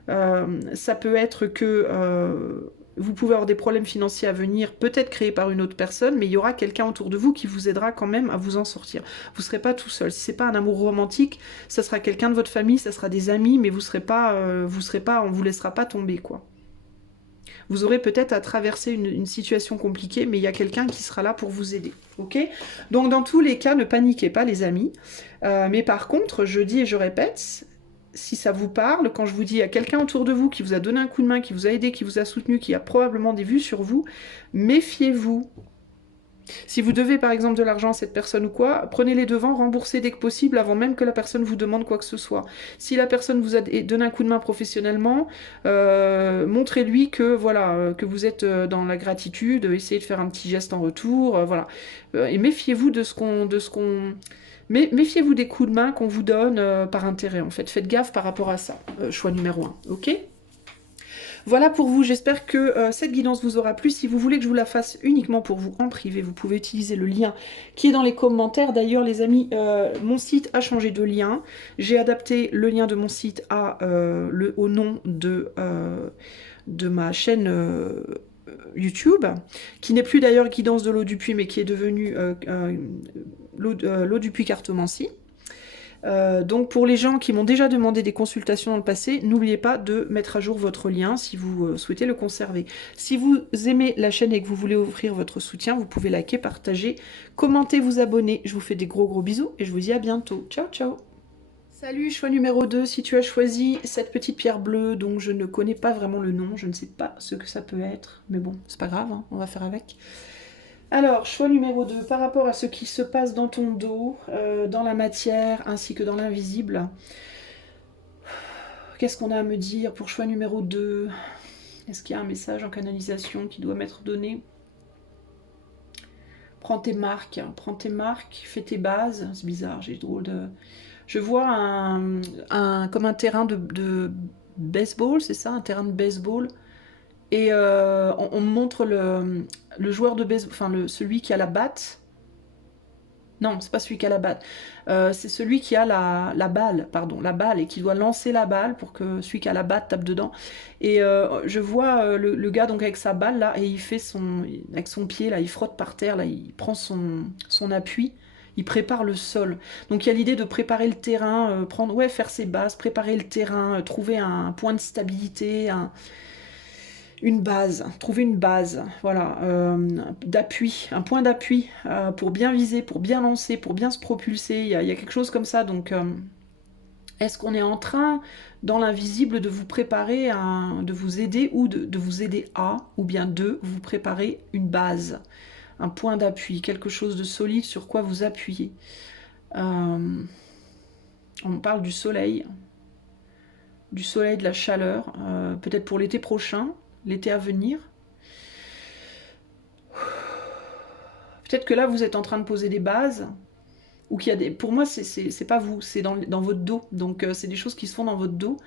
ça peut être que vous pouvez avoir des problèmes financiers à venir, peut-être créés par une autre personne, mais il y aura quelqu'un autour de vous qui vous aidera quand même à vous en sortir. Vous ne serez pas tout seul. Si c'est pas un amour romantique, ça sera quelqu'un de votre famille, ça sera des amis, mais on vous laissera pas tomber, quoi. Vous aurez peut-être à traverser une situation compliquée, mais il y a quelqu'un qui sera là pour vous aider. Ok? Donc dans tous les cas, ne paniquez pas, les amis. Mais par contre, je dis et je répète, si ça vous parle, quand je vous dis il y a quelqu'un autour de vous qui vous a donné un coup de main, qui vous a aidé, qui vous a soutenu, qui a probablement des vues sur vous, méfiez-vous. Si vous devez par exemple de l'argent à cette personne ou quoi, prenez les devants, remboursez dès que possible avant même que la personne vous demande quoi que ce soit. Si la personne vous a donné un coup de main professionnellement, montrez-lui que voilà que vous êtes dans la gratitude, essayez de faire un petit geste en retour, voilà. Et méfiez-vous méfiez-vous des coups de main qu'on vous donne par intérêt en fait. Faites gaffe par rapport à ça. Choix numéro 1, ok? Voilà pour vous, j'espère que cette guidance vous aura plu. Si vous voulez que je vous la fasse uniquement pour vous en privé, vous pouvez utiliser le lien qui est dans les commentaires. D'ailleurs les amis, mon site a changé de lien. J'ai adapté le lien de mon site au nom de ma chaîne YouTube, qui n'est plus d'ailleurs Guidance de l'eau du puits, mais qui est devenue l'eau du puits Cartomancie. Donc pour les gens qui m'ont déjà demandé des consultations dans le passé, n'oubliez pas de mettre à jour votre lien si vous souhaitez le conserver. Si vous aimez la chaîne et que vous voulez offrir votre soutien, vous pouvez liker, partager, commenter, vous abonner. Je vous fais des gros bisous et je vous dis à bientôt. Ciao ciao. Salut, choix numéro 2, si tu as choisi cette petite pierre bleue dont je ne connais pas vraiment le nom, je ne sais pas ce que ça peut être, mais bon, c'est pas grave, hein, on va faire avec. Alors, choix numéro 2, par rapport à ce qui se passe dans ton dos, dans la matière ainsi que dans l'invisible, qu'est-ce qu'on a à me dire pour choix numéro 2? Est-ce qu'il y a un message en canalisation qui doit m'être donné? Prends tes marques, fais tes bases. C'est bizarre, j'ai drôle de... Je vois comme un terrain de baseball, c'est ça? Un terrain de baseball Et on me montre le joueur de baseball, enfin celui qui a la batte. Non, c'est pas celui qui a la balle. C'est celui qui a la balle, pardon, la balle, et qui doit lancer la balle pour que celui qui a la batte tape dedans. Et je vois le gars donc avec sa balle là, et il fait avec son pied là, il frotte par terre là, il prend son appui. Il prépare le sol. Donc il y a l'idée de préparer le terrain, faire ses bases, préparer le terrain, trouver un point de stabilité, une base, trouver une base, voilà, d'appui, un point d'appui pour bien viser, pour bien lancer, pour bien se propulser. Il y a quelque chose comme ça. Donc, est-ce qu'on est en train, dans l'invisible, de vous préparer, de vous aider ou de vous aider à, ou bien de vous préparer une base, un point d'appui, quelque chose de solide sur quoi vous appuyez. On parle du soleil, de la chaleur, peut-être pour l'été prochain, l'été à venir. Peut-être que là, vous êtes en train de poser des bases, ou qu'il y a des... Pour moi, c'est pas vous, c'est dans votre dos. Donc, c'est des choses qui se font dans votre dos.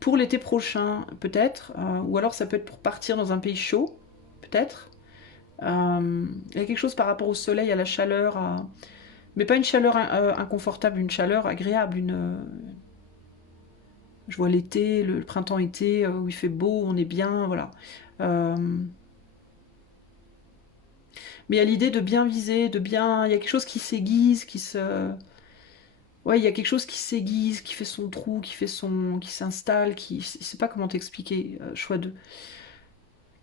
Pour l'été prochain, peut-être. Ou alors, ça peut être pour partir dans un pays chaud, peut-être. Il y a quelque chose par rapport au soleil, à la chaleur, mais pas une chaleur inconfortable, une chaleur agréable. Je vois l'été, le printemps-été, où il fait beau, on est bien, voilà. Mais il y a l'idée de bien viser, de bien... Il y a quelque chose qui s'aiguise, qui se... Ouais, il y a quelque chose qui s'aiguise, qui fait son trou, qui s'installe, qui... Je sais pas comment t'expliquer, choix 2.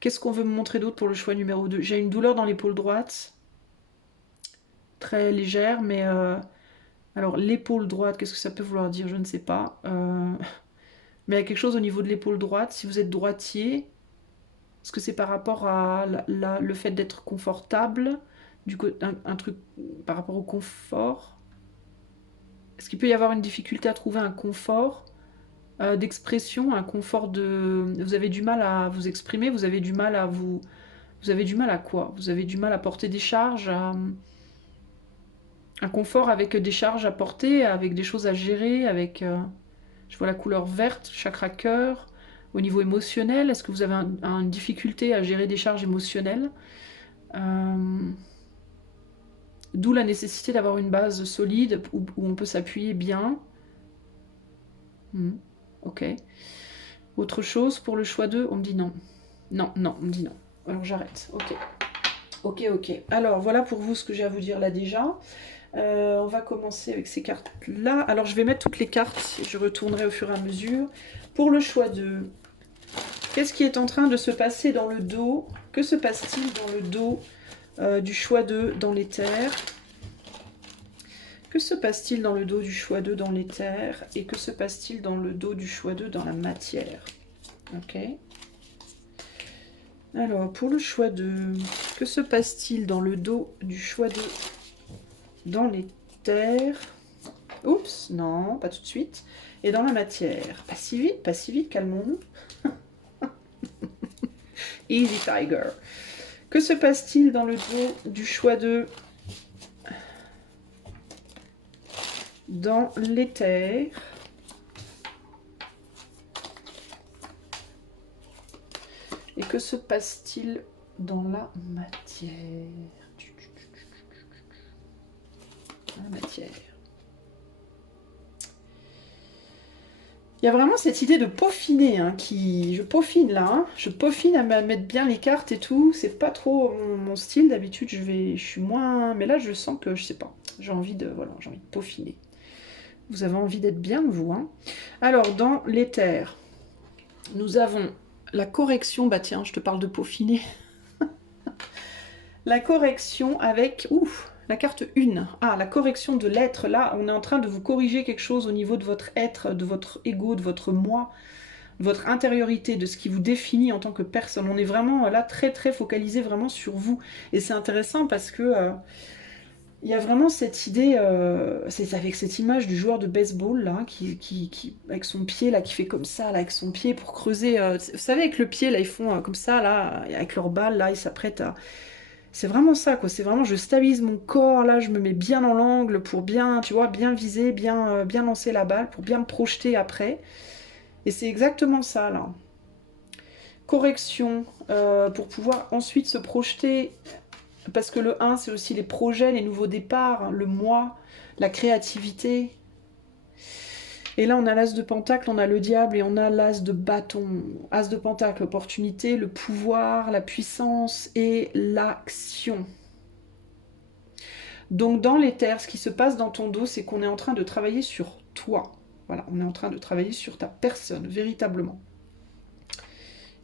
Qu'est-ce qu'on veut me montrer d'autre pour le choix numéro 2? J'ai une douleur dans l'épaule droite, très légère, mais... Alors, l'épaule droite, qu'est-ce que ça peut vouloir dire? Je ne sais pas. Mais il y a quelque chose au niveau de l'épaule droite. Si vous êtes droitier, est-ce que c'est par rapport à le fait d'être confortable, un truc par rapport au confort? Est-ce qu'il peut y avoir une difficulté à trouver un confort d'expression, un confort de... Vous avez du mal à vous exprimer, vous avez du mal à vous... Vous avez du mal à quoi? Vous avez du mal à porter des charges, un confort avec des charges à porter, avec des choses à gérer, avec... Je vois la couleur verte, chakra cœur. Au niveau émotionnel, est-ce que vous avez une difficulté à gérer des charges émotionnelles? D'où la nécessité d'avoir une base solide où on peut s'appuyer bien. Ok. Autre chose pour le choix 2, on me dit non. Non, non, on me dit non. Alors j'arrête. Ok. Ok, ok. Alors voilà pour vous ce que j'ai à vous dire là déjà. On va commencer avec ces cartes-là. Alors je vais mettre toutes les cartes et je retournerai au fur et à mesure. Pour le choix 2, qu'est-ce qui est en train de se passer dans le dos? Que se passe-t-il dans le dos du choix 2 dans l'éther? Que se passe-t-il dans le dos du choix 2 dans l'éther? Et que se passe-t-il dans le dos du choix 2 dans la matière? Ok. Alors, pour le choix 2, que se passe-t-il dans le dos du choix 2 dans l'éther? Oups, non, pas tout de suite. Et dans la matière? Pas si vite, calmons-nous. Easy Tiger. Que se passe-t-il dans le dos du choix 2 dans l'éther? Et que se passe-t-il dans la matière? La matière. Il y a vraiment cette idée de peaufiner, hein, je peaufine là, hein, je peaufine à mettre bien les cartes et tout, c'est pas trop mon style, d'habitude je suis moins, mais là je sens que, je sais pas, j'ai envie de peaufiner. Vous avez envie d'être bien, vous, hein. Alors, dans l'éther, nous avons la correction, bah tiens, je te parle de peaufiner. La correction avec, la carte 1. Ah, la correction de l'être. Là, on est en train de vous corriger quelque chose au niveau de votre être, de votre ego, de votre moi, de votre intériorité, de ce qui vous définit en tant que personne. On est vraiment là très très focalisé vraiment sur vous. Et c'est intéressant parce que il y a vraiment cette idée, c'est avec cette image du joueur de baseball là, qui avec son pied là, qui fait comme ça, là, avec son pied pour creuser. Vous savez, avec le pied là, ils font comme ça là, avec leur balle là, ils s'apprêtent à... C'est vraiment ça, quoi. C'est vraiment, je stabilise mon corps, là, je me mets bien dans l'angle pour bien, tu vois, bien viser, bien lancer la balle, pour bien me projeter après. Et c'est exactement ça, là. correction pour pouvoir ensuite se projeter. Parce que le 1, c'est aussi les projets, les nouveaux départs, le moi, la créativité. Et là, on a l'as de pentacle, on a le diable et on a l'as de bâton. As de pentacle, l'opportunité, le pouvoir, la puissance et l'action. Donc dans les terres, ce qui se passe dans ton dos, c'est qu'on est en train de travailler sur toi. Voilà, on est en train de travailler sur ta personne, véritablement.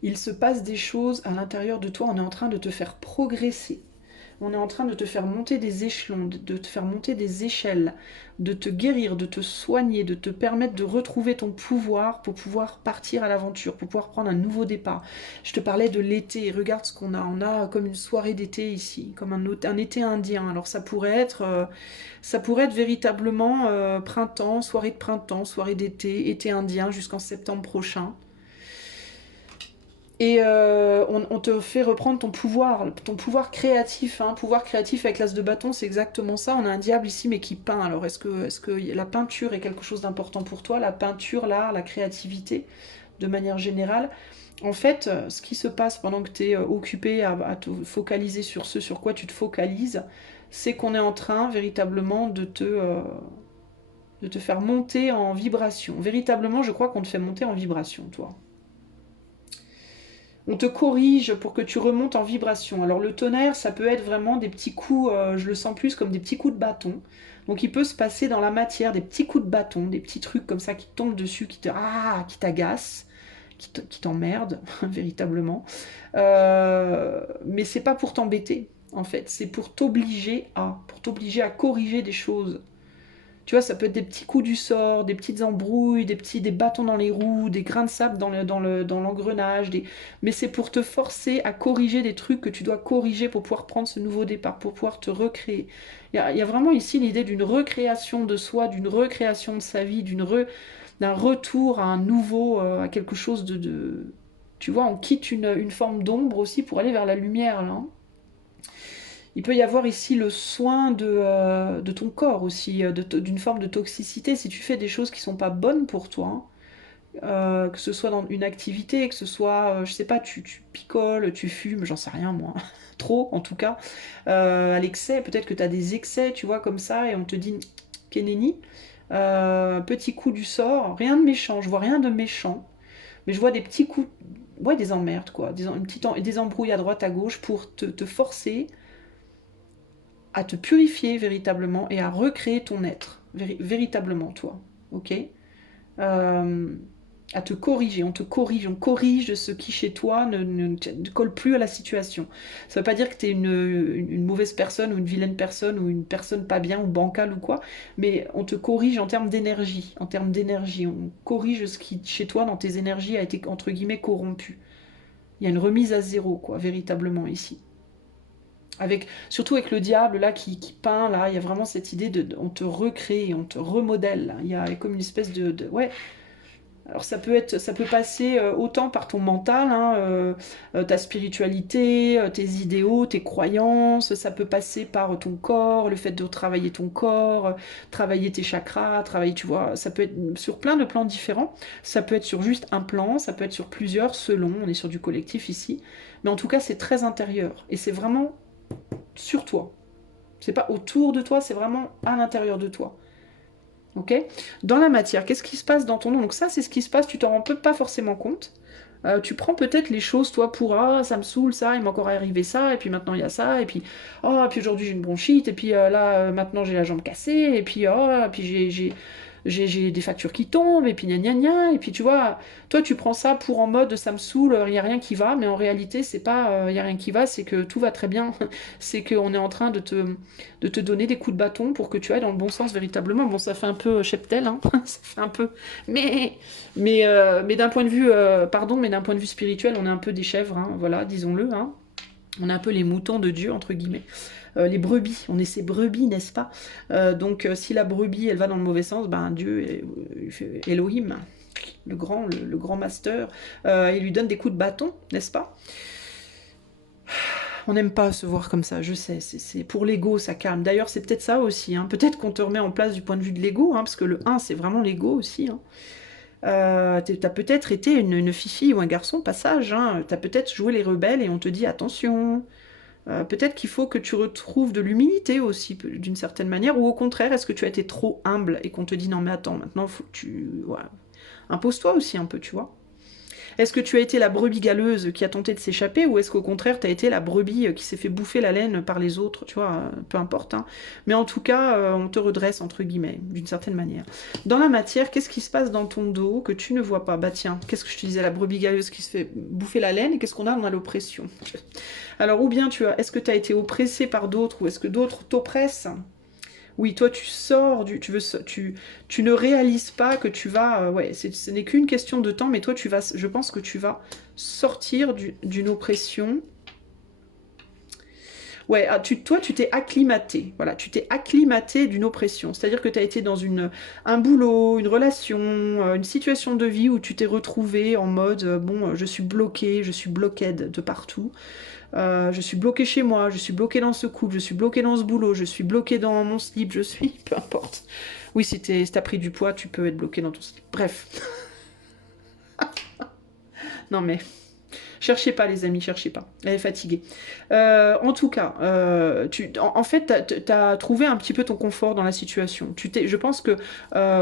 Il se passe des choses à l'intérieur de toi, on est en train de te faire progresser. On est en train de te faire monter des échelons, de te faire monter des échelles, de te guérir, de te soigner, de te permettre de retrouver ton pouvoir pour pouvoir partir à l'aventure, pour pouvoir prendre un nouveau départ. Je te parlais de l'été, regarde ce qu'on a. On a comme une soirée d'été ici, comme un été indien. Alors ça pourrait être véritablement printemps, soirée d'été, été indien jusqu'en septembre prochain. Et on te fait reprendre ton pouvoir créatif. Hein. Pouvoir créatif avec l'as de bâton, c'est exactement ça. On a un diable ici, mais qui peint. Alors, est-ce que la peinture est quelque chose d'important pour toi? La peinture, l'art, la créativité, de manière générale. En fait, ce qui se passe pendant que tu es occupé à te focaliser sur ce sur quoi tu te focalises, c'est qu'on est en train véritablement de te faire monter en vibration. Véritablement, je crois qu'on te fait monter en vibration, toi. On te corrige pour que tu remontes en vibration. Alors le tonnerre, ça peut être vraiment des petits coups, je le sens plus comme des petits coups de bâton. Donc il peut se passer dans la matière des petits coups de bâton, des petits trucs comme ça qui tombent dessus, qui t'agacent, qui t'emmerdent, véritablement. Mais c'est pas pour t'embêter, en fait. C'est pour t'obliger à corriger des choses. Tu vois, ça peut être des petits coups du sort, des petites embrouilles, des bâtons dans les roues, des grains de sable dans l'engrenage. Mais c'est pour te forcer à corriger des trucs que tu dois corriger pour pouvoir prendre ce nouveau départ, pour pouvoir te recréer. Il y a vraiment ici l'idée d'une recréation de soi, d'une recréation de sa vie, d'un retour à un nouveau, à quelque chose de... Tu vois, on quitte une forme d'ombre aussi pour aller vers la lumière, là. Hein. Il peut y avoir ici le soin de ton corps aussi, d'une forme de toxicité. Si tu fais des choses qui sont pas bonnes pour toi, que ce soit dans une activité, que ce soit, je sais pas, tu picoles, tu fumes, j'en sais rien moi, trop en tout cas, à l'excès, peut-être que tu as des excès, tu vois, comme ça, et on te dit, Keneni, petit coup du sort, rien de méchant, je vois rien de méchant, mais je vois des petits coups, ouais, des emmerdes quoi, des embrouilles à droite, à gauche pour te forcer à te purifier véritablement et à recréer ton être, véritablement toi, ok à te corriger, on corrige ce qui chez toi ne colle plus à la situation. Ça veut pas dire que tu es une mauvaise personne ou une vilaine personne ou une personne pas bien ou bancale ou quoi, mais on te corrige en termes d'énergie, on corrige ce qui chez toi dans tes énergies a été entre guillemets corrompu. Il y a une remise à zéro, quoi, véritablement ici. Surtout avec le diable là qui peint, là, il y a vraiment cette idée on te recrée, on te remodèle. Là. Il y a comme une espèce ouais. Alors ça peut passer autant par ton mental, hein, ta spiritualité, tes idéaux, tes croyances. Ça peut passer par ton corps, le fait de travailler ton corps, travailler tes chakras, travailler, tu vois. Ça peut être sur plein de plans différents. Ça peut être sur juste un plan, ça peut être sur plusieurs, selon. On est sur du collectif ici, mais en tout cas c'est très intérieur et c'est vraiment sur toi. C'est pas autour de toi, c'est vraiment à l'intérieur de toi. Ok. Dans la matière, qu'est-ce qui se passe dans ton nom? Donc ça, c'est ce qui se passe, tu t'en rends pas forcément compte. Tu prends peut-être les choses, toi, pour ah, ça me saoule, ça, il m'est encore arrivé ça, et puis maintenant il y a ça, et puis puis aujourd'hui j'ai une bronchite, et puis là, maintenant j'ai la jambe cassée, et puis j'ai des factures qui tombent, et puis gna gna gna, et puis tu vois, toi tu prends ça pour en mode ça me saoule, il n'y a rien qui va, mais en réalité c'est pas il n'y a rien qui va, c'est que tout va très bien, c'est qu'on est en train de te donner des coups de bâton pour que tu ailles dans le bon sens véritablement. Bon, ça fait un peu cheptel, hein, ça fait un peu, mais d'un point de vue, pardon, mais d'un point de vue spirituel, on est un peu des chèvres, hein, voilà, disons-le, hein. On est un peu les moutons de Dieu, entre guillemets. Les brebis, on est ces brebis, n'est-ce pas? Donc si la brebis, elle va dans le mauvais sens, ben Dieu, Elohim, le grand master, il lui donne des coups de bâton, n'est-ce pas? On n'aime pas se voir comme ça, je sais, c'est pour l'ego, ça calme. D'ailleurs, c'est peut-être ça aussi, hein. Peut-être qu'on te remet en place du point de vue de l'ego, hein, parce que le 1, c'est vraiment l'ego aussi. Hein. T'as peut-être été une fille ou un garçon passage, hein. T'as peut-être joué les rebelles et on te dit attention. Peut-être qu'il faut que tu retrouves de l'humilité aussi, d'une certaine manière, ou au contraire, est-ce que tu as été trop humble et qu'on te dit non mais attends, maintenant faut que tu... Voilà. Impose-toi aussi un peu, tu vois. Est-ce que tu as été la brebis galeuse qui a tenté de s'échapper ou est-ce qu'au contraire tu as été la brebis qui s'est fait bouffer la laine par les autres, tu vois, peu importe. Hein. Mais en tout cas, on te redresse entre guillemets, d'une certaine manière. Dans la matière, qu'est-ce qui se passe dans ton dos que tu ne vois pas? Bah tiens, qu'est-ce que je te disais, la brebis galeuse qui se fait bouffer la laine et qu'est-ce qu'on a? On a l'oppression. Alors ou bien est-ce que tu as été oppressé par d'autres ou est-ce que d'autres t'oppressent? Oui, toi tu sors tu ne réalises pas que tu vas, ouais, ce n'est qu'une question de temps, mais toi je pense que tu vas sortir d'une oppression. Ouais, toi tu t'es acclimaté, voilà, tu t'es acclimaté d'une oppression, c'est-à-dire que tu as été dans un boulot, une relation, une situation de vie où tu t'es retrouvé en mode, bon, je suis bloqué, je suis bloqued de partout. Je suis bloquée chez moi, je suis bloquée dans ce couple, je suis bloquée dans ce boulot, je suis bloquée dans mon slip, je suis... Peu importe. Oui, si t'as pris du poids, tu peux être bloquée dans ton slip. Bref. Non mais... Cherchez pas, les amis, cherchez pas. Elle est fatiguée. En tout cas, en fait, t'as trouvé un petit peu ton confort dans la situation. Je pense que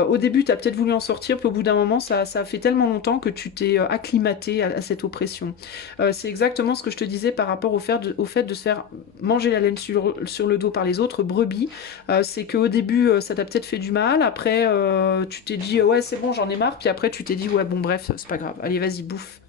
au début, t'as peut-être voulu en sortir, puis au bout d'un moment, ça fait tellement longtemps que tu t'es acclimaté à cette oppression. C'est exactement ce que je te disais par rapport au fait de se faire manger la laine sur le dos par les autres brebis. C'est qu'au début, ça t'a peut-être fait du mal. Après, tu t'es dit, ouais, c'est bon, j'en ai marre. Puis après, tu t'es dit, ouais, bon, bref, c'est pas grave. Allez, vas-y, bouffe.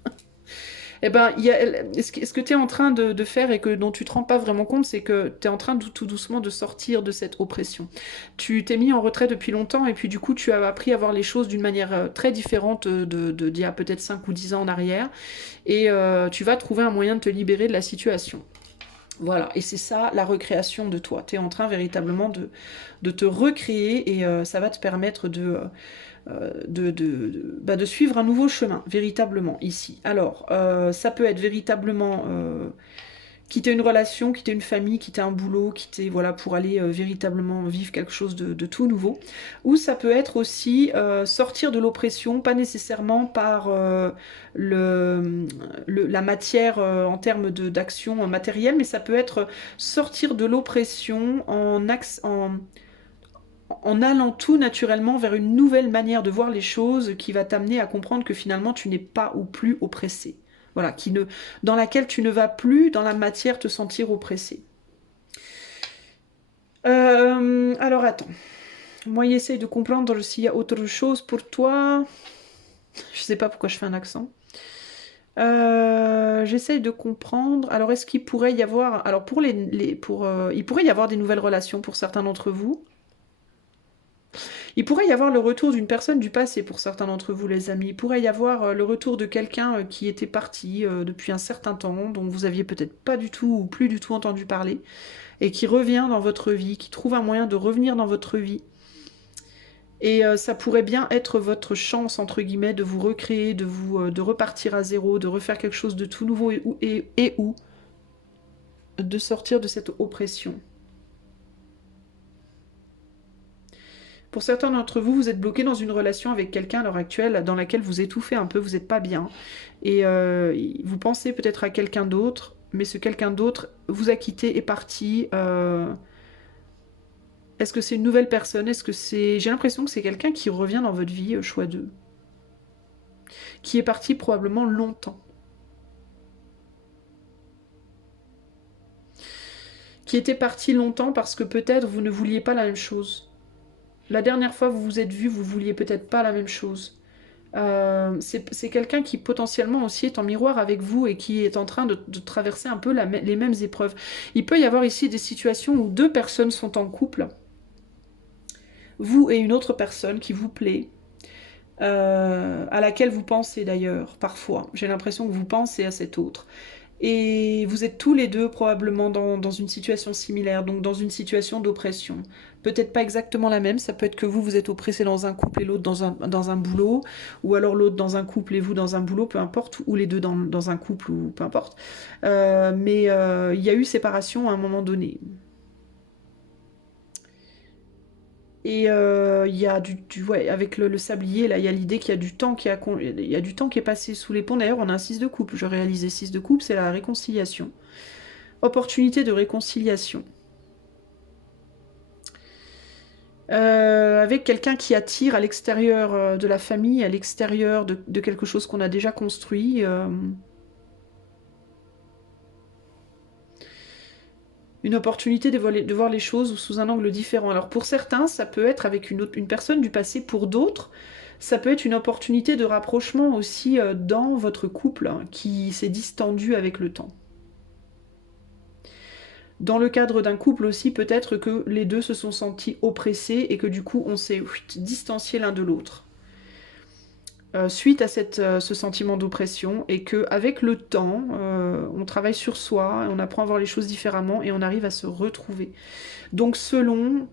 Eh ben, ce que tu es en train de faire et que dont tu te rends pas vraiment compte, c'est que tu es en train tout doucement de sortir de cette oppression. Tu t'es mis en retrait depuis longtemps et puis du coup tu as appris à voir les choses d'une manière très différente d'il y a peut-être 5 ou 10 ans en arrière et tu vas trouver un moyen de te libérer de la situation. Voilà, et c'est ça la recréation de toi. Tu es en train véritablement de te recréer et ça va te permettre de suivre un nouveau chemin, véritablement, ici. Alors, ça peut être véritablement quitter une relation, quitter une famille, quitter un boulot, quitter, voilà, pour aller véritablement vivre quelque chose de tout nouveau. Ou ça peut être aussi sortir de l'oppression, pas nécessairement par la matière en termes d'action matérielle, mais ça peut être sortir de l'oppression en allant tout naturellement vers une nouvelle manière de voir les choses qui va t'amener à comprendre que finalement tu n'es pas ou plus oppressé. Voilà, dans laquelle tu ne vas plus dans la matière te sentir oppressé. Alors attends. Moi, j'essaye de comprendre s'il y a autre chose pour toi. Je sais pas pourquoi je fais un accent. J'essaye de comprendre. Alors, est-ce qu'il pourrait y avoir... Alors, il pourrait y avoir des nouvelles relations pour certains d'entre vous. Il pourrait y avoir le retour d'une personne du passé pour certains d'entre vous, les amis. Il pourrait y avoir le retour de quelqu'un qui était parti depuis un certain temps, dont vous aviez peut-être pas du tout ou plus du tout entendu parler, et qui revient dans votre vie, qui trouve un moyen de revenir dans votre vie. Et ça pourrait bien être votre chance, entre guillemets, de vous recréer, de repartir à zéro, de refaire quelque chose de tout nouveau et ou de sortir de cette oppression. Pour certains d'entre vous, vous êtes bloqué dans une relation avec quelqu'un à l'heure actuelle dans laquelle vous étouffez un peu, vous n'êtes pas bien. Et vous pensez peut-être à quelqu'un d'autre, mais ce quelqu'un d'autre vous a quitté, est parti. Est-ce que c'est une nouvelle personne? Est-ce que c'est... J'ai l'impression que c'est quelqu'un qui revient dans votre vie, choix 2. Qui est parti probablement longtemps. Qui était parti longtemps parce que peut-être vous ne vouliez pas la même chose. La dernière fois vous vous êtes vu, vous vouliez peut-être pas la même chose. C'est quelqu'un qui potentiellement aussi est en miroir avec vous et qui est en train de traverser un peu les mêmes épreuves. Il peut y avoir ici des situations où deux personnes sont en couple, vous et une autre personne qui vous plaît, à laquelle vous pensez d'ailleurs parfois. J'ai l'impression que vous pensez à cette autre. Et vous êtes tous les deux probablement dans une situation similaire, donc dans une situation d'oppression. Peut-être pas exactement la même, ça peut être que vous êtes oppressé dans un couple et l'autre dans un boulot, ou alors l'autre dans un couple et vous dans un boulot, peu importe, ou les deux dans un couple, ou peu importe. Mais il y a eu séparation à un moment donné. Et il y a ouais, avec le sablier, là, il y a l'idée qu'il y a du temps il y a du temps qui est passé sous les ponts. D'ailleurs, on a un 6 de couple. Je réalisais 6 de couple, c'est la réconciliation. Opportunité de réconciliation. Avec quelqu'un qui attire à l'extérieur de la famille, à l'extérieur de quelque chose qu'on a déjà construit. Une opportunité de voir les choses sous un angle différent. Alors pour certains, ça peut être avec une personne du passé. Pour d'autres, ça peut être une opportunité de rapprochement aussi dans votre couple hein, qui s'est distendu avec le temps. Dans le cadre d'un couple aussi, peut-être que les deux se sont sentis oppressés et que du coup on s'est distancié l'un de l'autre. Suite à ce sentiment d'oppression et qu'avec le temps, on travaille sur soi, on apprend à voir les choses différemment et on arrive à se retrouver. Donc selon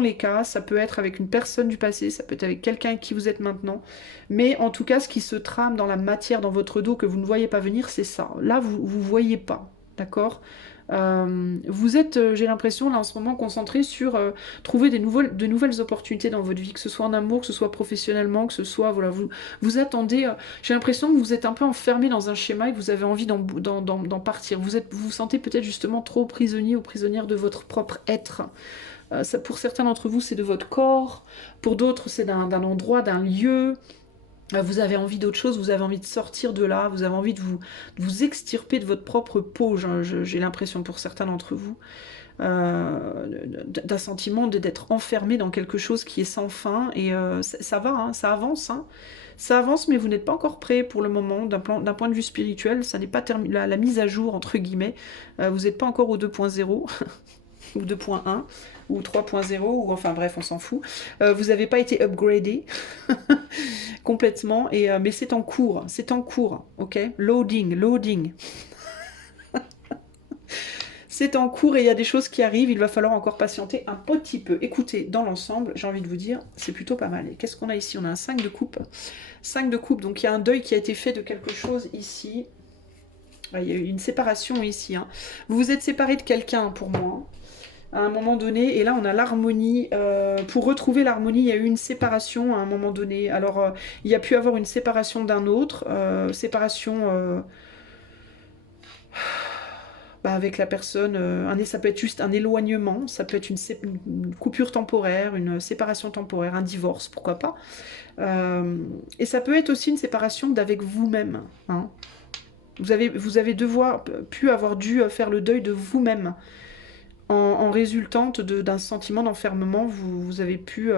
les cas, ça peut être avec une personne du passé, ça peut être avec quelqu'un avec qui vous êtes maintenant, mais en tout cas ce qui se trame dans la matière, dans votre dos que vous ne voyez pas venir, c'est ça. Là, vous ne voyez pas, d'accord. Vous êtes, j'ai l'impression, là en ce moment, concentré sur trouver de nouvelles opportunités dans votre vie, que ce soit en amour, que ce soit professionnellement, que ce soit, voilà, vous attendez, j'ai l'impression que vous êtes un peu enfermé dans un schéma et que vous avez envie d'en partir. Vous vous sentez peut-être justement trop prisonnier ou prisonnière de votre propre être. Pour certains d'entre vous, c'est de votre corps, pour d'autres, c'est d'un endroit, d'un lieu. Vous avez envie d'autre chose, vous avez envie de sortir de là, vous avez envie de vous extirper de votre propre peau, j'ai l'impression pour certains d'entre vous, d'un sentiment d'être enfermé dans quelque chose qui est sans fin, et ça va, hein, ça avance, hein. Ça avance, mais vous n'êtes pas encore prêt pour le moment, d'un point de vue spirituel, ça n'est pas la mise à jour, entre guillemets, vous n'êtes pas encore au 2.0, ou 2.1 ou 3.0 ou enfin bref on s'en fout. Vous n'avez pas été upgradé complètement mais c'est en cours, ok. Loading. C'est en cours et il y a des choses qui arrivent, il va falloir encore patienter un petit peu. Écoutez, dans l'ensemble, j'ai envie de vous dire, c'est plutôt pas mal. Et qu'est-ce qu'on a ici? On a un 5 de coupe. 5 de coupe, donc il y a un deuil qui a été fait de quelque chose ici. Il y a eu une séparation ici. Hein. Vous vous êtes séparé de quelqu'un pour moi. À un moment donné, et là on a l'harmonie. Pour retrouver l'harmonie, il y a eu une séparation à un moment donné. Alors, il y a pu avoir une séparation d'un autre, séparation avec la personne. Ça peut être juste un éloignement, ça peut être une coupure temporaire, une séparation temporaire, un divorce, pourquoi pas. Et ça peut être aussi une séparation d'avec vous-même. Hein. Vous avez pu avoir dû faire le deuil de vous-même. En résultante d'un sentiment d'enfermement, vous avez pu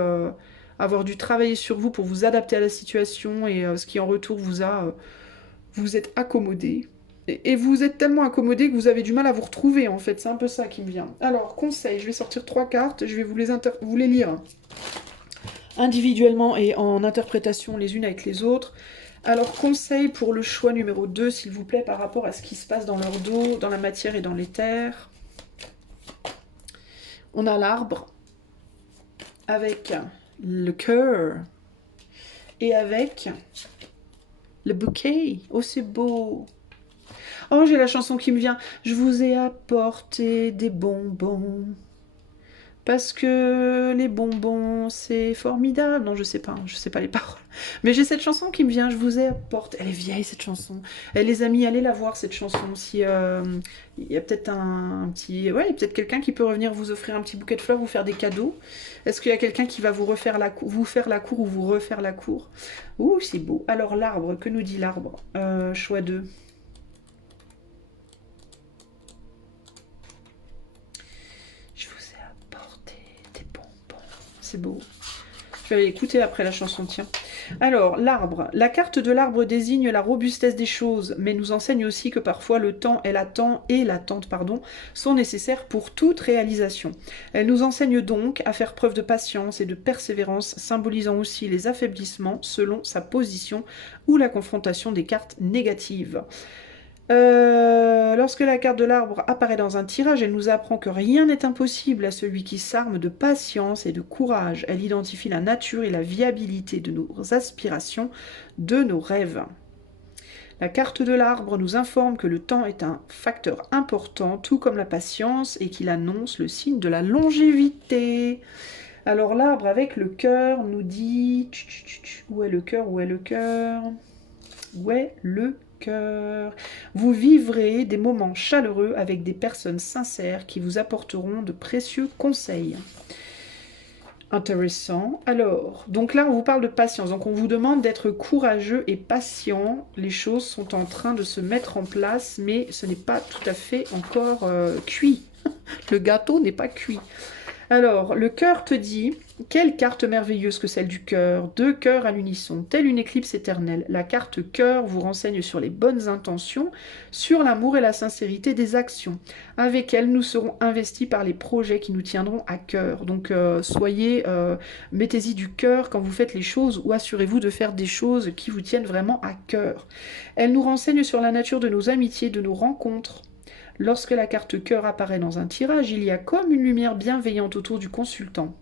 avoir dû travailler sur vous pour vous adapter à la situation et ce qui en retour vous êtes accommodé. Et vous êtes tellement accommodé que vous avez du mal à vous retrouver en fait, c'est un peu ça qui me vient. Alors, conseil, je vais sortir 3 cartes, je vais vous les lire individuellement et en interprétation les unes avec les autres. Alors, conseil pour le choix numéro 2, s'il vous plaît, par rapport à ce qui se passe dans leur dos, dans la matière et dans l'éther. On a l'arbre avec le cœur et avec le bouquet. Oh, c'est beau. Oh, j'ai la chanson qui me vient. Je vous ai apporté des bonbons. Parce que les bonbons, c'est formidable. Non, je sais pas les paroles. Mais j'ai cette chanson qui me vient, je vous ai apporté. Elle est vieille, cette chanson. Et les amis, allez la voir, cette chanson. Si il y a peut-être un petit... Ouais, il y a peut-être quelqu'un qui peut revenir vous offrir un petit bouquet de fleurs, vous faire des cadeaux. Est-ce qu'il y a quelqu'un qui va vous faire la cour ou vous refaire la cour? Ouh, c'est beau. Alors, l'arbre, que nous dit l'arbre? Choix 2. C'est beau. Je vais aller écouter après la chanson, tiens. Alors, l'arbre. La carte de l'arbre désigne la robustesse des choses, mais nous enseigne aussi que parfois le temps et l'attente, sont nécessaires pour toute réalisation. Elle nous enseigne donc à faire preuve de patience et de persévérance, symbolisant aussi les affaiblissements selon sa position ou la confrontation des cartes négatives. Lorsque la carte de l'arbre apparaît dans un tirage, elle nous apprend que rien n'est impossible à celui qui s'arme de patience et de courage. Elle identifie la nature et la viabilité de nos aspirations, de nos rêves. La carte de l'arbre nous informe que le temps est un facteur important, tout comme la patience, et qu'il annonce le signe de la longévité. Alors l'arbre avec le cœur nous dit... Où est le cœur? Où est le cœur? Où est le cœur? Vous vivrez des moments chaleureux avec des personnes sincères qui vous apporteront de précieux conseils. Intéressant. Alors, donc là, on vous parle de patience. Donc, on vous demande d'être courageux et patient. Les choses sont en train de se mettre en place, mais ce n'est pas tout à fait encore cuit. Le gâteau n'est pas cuit. Alors, le cœur te dit, quelle carte merveilleuse que celle du cœur, deux cœurs à l'unisson, telle une éclipse éternelle. La carte cœur vous renseigne sur les bonnes intentions, sur l'amour et la sincérité des actions. Avec elle, nous serons investis par les projets qui nous tiendront à cœur. Donc, mettez-y du cœur quand vous faites les choses ou assurez-vous de faire des choses qui vous tiennent vraiment à cœur. Elle nous renseigne sur la nature de nos amitiés, de nos rencontres. Lorsque la carte cœur apparaît dans un tirage, il y a comme une lumière bienveillante autour du consultant.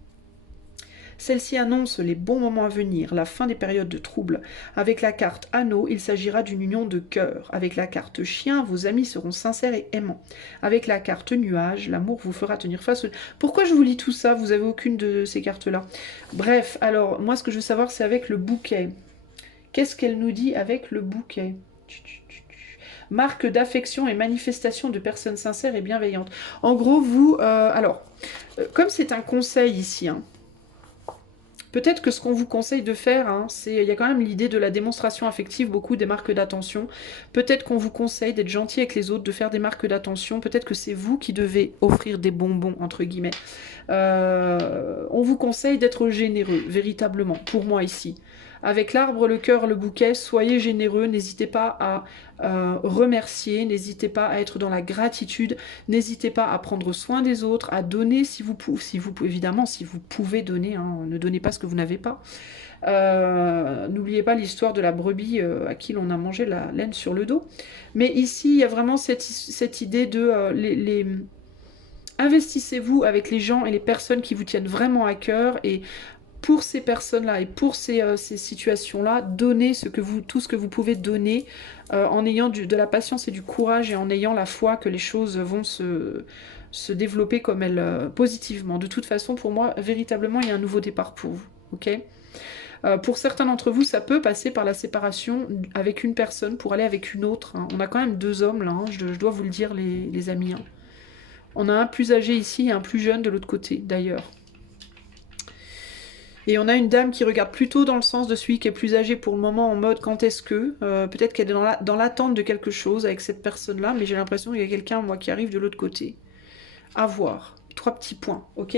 Celle-ci annonce les bons moments à venir, la fin des périodes de troubles. Avec la carte anneau, il s'agira d'une union de cœur. Avec la carte chien, vos amis seront sincères et aimants. Avec la carte nuage, l'amour vous fera tenir face. Pourquoi je vous lis tout ça? Vous avez aucune de ces cartes-là. Bref, alors, moi ce que je veux savoir, c'est avec le bouquet. Qu'est-ce qu'elle nous dit avec le bouquet? Marque d'affection et manifestation de personnes sincères et bienveillantes. En gros, vous... comme c'est un conseil ici, hein, peut-être que ce qu'on vous conseille de faire, hein, il y a quand même l'idée de la démonstration affective, beaucoup des marques d'attention. Peut-être qu'on vous conseille d'être gentil avec les autres, de faire des marques d'attention. Peut-être que c'est vous qui devez offrir des bonbons, entre guillemets. On vous conseille d'être généreux, véritablement, pour moi ici. Avec l'arbre, le cœur, le bouquet, soyez généreux, n'hésitez pas à remercier, n'hésitez pas à être dans la gratitude, n'hésitez pas à prendre soin des autres, à donner si vous pouvez, évidemment, si vous pouvez donner, hein, ne donnez pas ce que vous n'avez pas. N'oubliez pas l'histoire de la brebis à qui l'on a mangé la laine sur le dos. Mais ici, il y a vraiment cette idée de investissez-vous avec les gens et les personnes qui vous tiennent vraiment à cœur et pour ces personnes-là et pour ces situations-là, donnez tout ce que vous pouvez donner en ayant de la patience et du courage et en ayant la foi que les choses vont se développer comme elles positivement. De toute façon, pour moi, véritablement, il y a un nouveau départ pour vous. Ok ? Pour certains d'entre vous, ça peut passer par la séparation avec une personne pour aller avec une autre. Hein. On a quand même deux hommes là, hein, je dois vous le dire les amis. Hein. On a un plus âgé ici et un plus jeune de l'autre côté d'ailleurs. Et on a une dame qui regarde plutôt dans le sens de celui qui est plus âgé pour le moment en mode quand est-ce que. Peut-être qu'elle est dans l'attente de quelque chose avec cette personne-là, mais j'ai l'impression qu'il y a quelqu'un, moi, qui arrive de l'autre côté. À voir. 3 petits points, ok?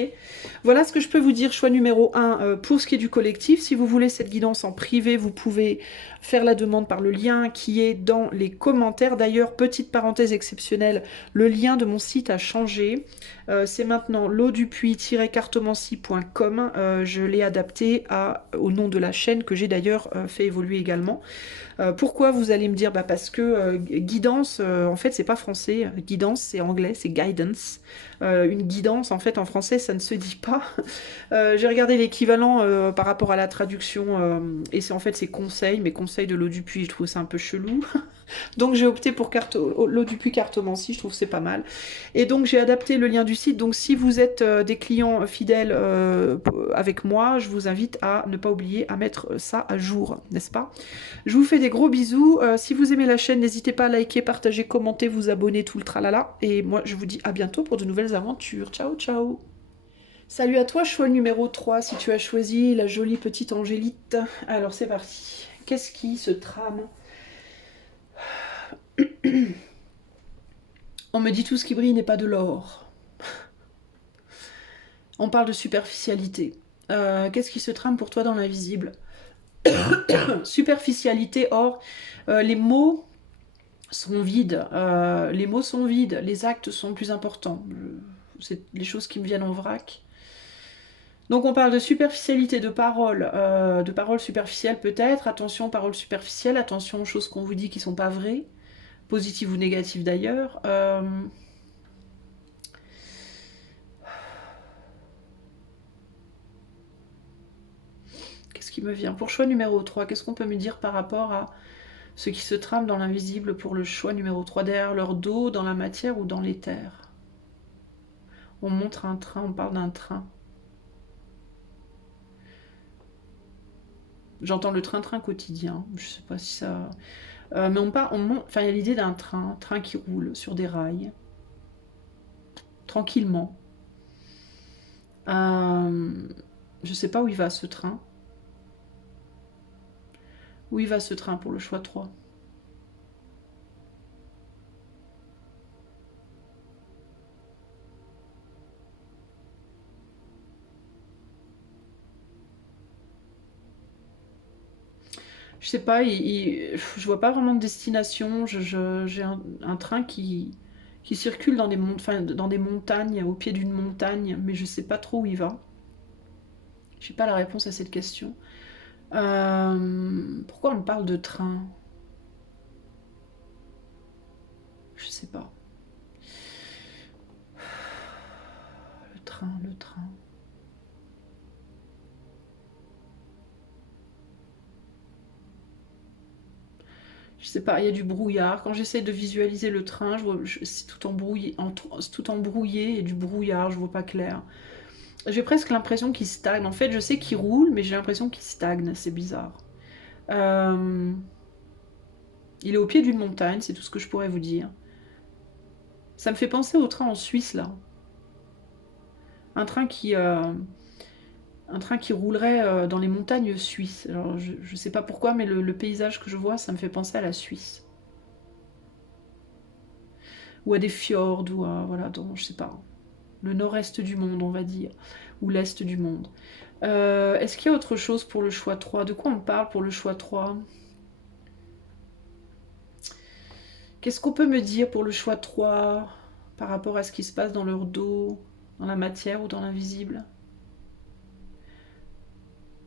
Voilà ce que je peux vous dire, choix numéro 1, pour ce qui est du collectif. Si vous voulez cette guidance en privé, vous pouvez faire la demande par le lien qui est dans les commentaires. D'ailleurs, petite parenthèse exceptionnelle, le lien de mon site a changé. C'est maintenant lodupuis-cartomancie.com. Je l'ai adapté au nom de la chaîne que j'ai d'ailleurs fait évoluer également. Pourquoi vous allez me dire? Parce que guidance, en fait, c'est pas français. Guidance, c'est anglais, c'est guidance. Une guidance, en fait, en français, ça ne se dit pas. J'ai regardé l'équivalent par rapport à la traduction, et c'est en fait c'est conseil, mais conseil de l'eau du puits, je trouve ça un peu chelou. Donc j'ai opté pour l'eau du puits cartomancie, je trouve que c'est pas mal. Et donc j'ai adapté le lien du site. Donc si vous êtes des clients fidèles avec moi, je vous invite à ne pas oublier à mettre ça à jour, n'est-ce pas? Je vous fais des gros bisous. Si vous aimez la chaîne, n'hésitez pas à liker, partager, commenter, vous abonner, tout le tralala. Et moi je vous dis à bientôt pour de nouvelles aventures. Ciao, ciao! Salut à toi, choix numéro 3, si tu as choisi la jolie petite Angélite. Alors c'est parti. Qu'est-ce qui se trame? On me dit tout ce qui brille n'est pas de l'or. On parle de superficialité. Qu'est-ce qui se trame pour toi dans l'invisible? Superficialité, or, les mots sont vides. Les mots sont vides, les actes sont plus importants. C'est les choses qui me viennent en vrac. Donc on parle de superficialité de paroles superficielles peut-être. Attention, paroles superficielles, attention aux choses qu'on vous dit qui ne sont pas vraies. Positives ou négatives d'ailleurs. Qu'est-ce qui me vient? Pour choix numéro 3, qu'est-ce qu'on peut me dire par rapport à ce qui se trame dans l'invisible pour le choix numéro 3, derrière leur dos, dans la matière ou dans l'éther? On montre un train, on parle d'un train. J'entends le train-train quotidien. Je sais pas si ça... mais enfin, il y a l'idée d'un train, train qui roule sur des rails, tranquillement. Je sais pas où il va ce train. Où il va ce train pour le choix 3? Je sais pas, je vois pas vraiment de destination. J'ai un train qui circule dans enfin, dans des montagnes, au pied d'une montagne, mais je sais pas trop où il va. J'ai pas la réponse à cette question. Pourquoi on me parle de train? Je sais pas. Le train, le train. Je sais pas, il y a du brouillard. Quand j'essaie de visualiser le train, c'est tout embrouillé, tout embrouillé et du brouillard, je vois pas clair. J'ai presque l'impression qu'il stagne. En fait, je sais qu'il roule, mais j'ai l'impression qu'il stagne. C'est bizarre. Euh, il est au pied d'une montagne, c'est tout ce que je pourrais vous dire. Ça me fait penser au train en Suisse, là. Un train qui, euh, un train qui roulerait dans les montagnes suisses. Alors, je sais pas pourquoi, mais le paysage que je vois, ça me fait penser à la Suisse. Ou à des fjords, ou à, voilà, je sais pas, le nord-est du monde, on va dire, ou l'est du monde. Est-ce qu'il y a autre chose pour le choix 3? De quoi on parle pour le choix 3? Qu'est-ce qu'on peut me dire pour le choix 3 par rapport à ce qui se passe dans leur dos, dans la matière ou dans l'invisible?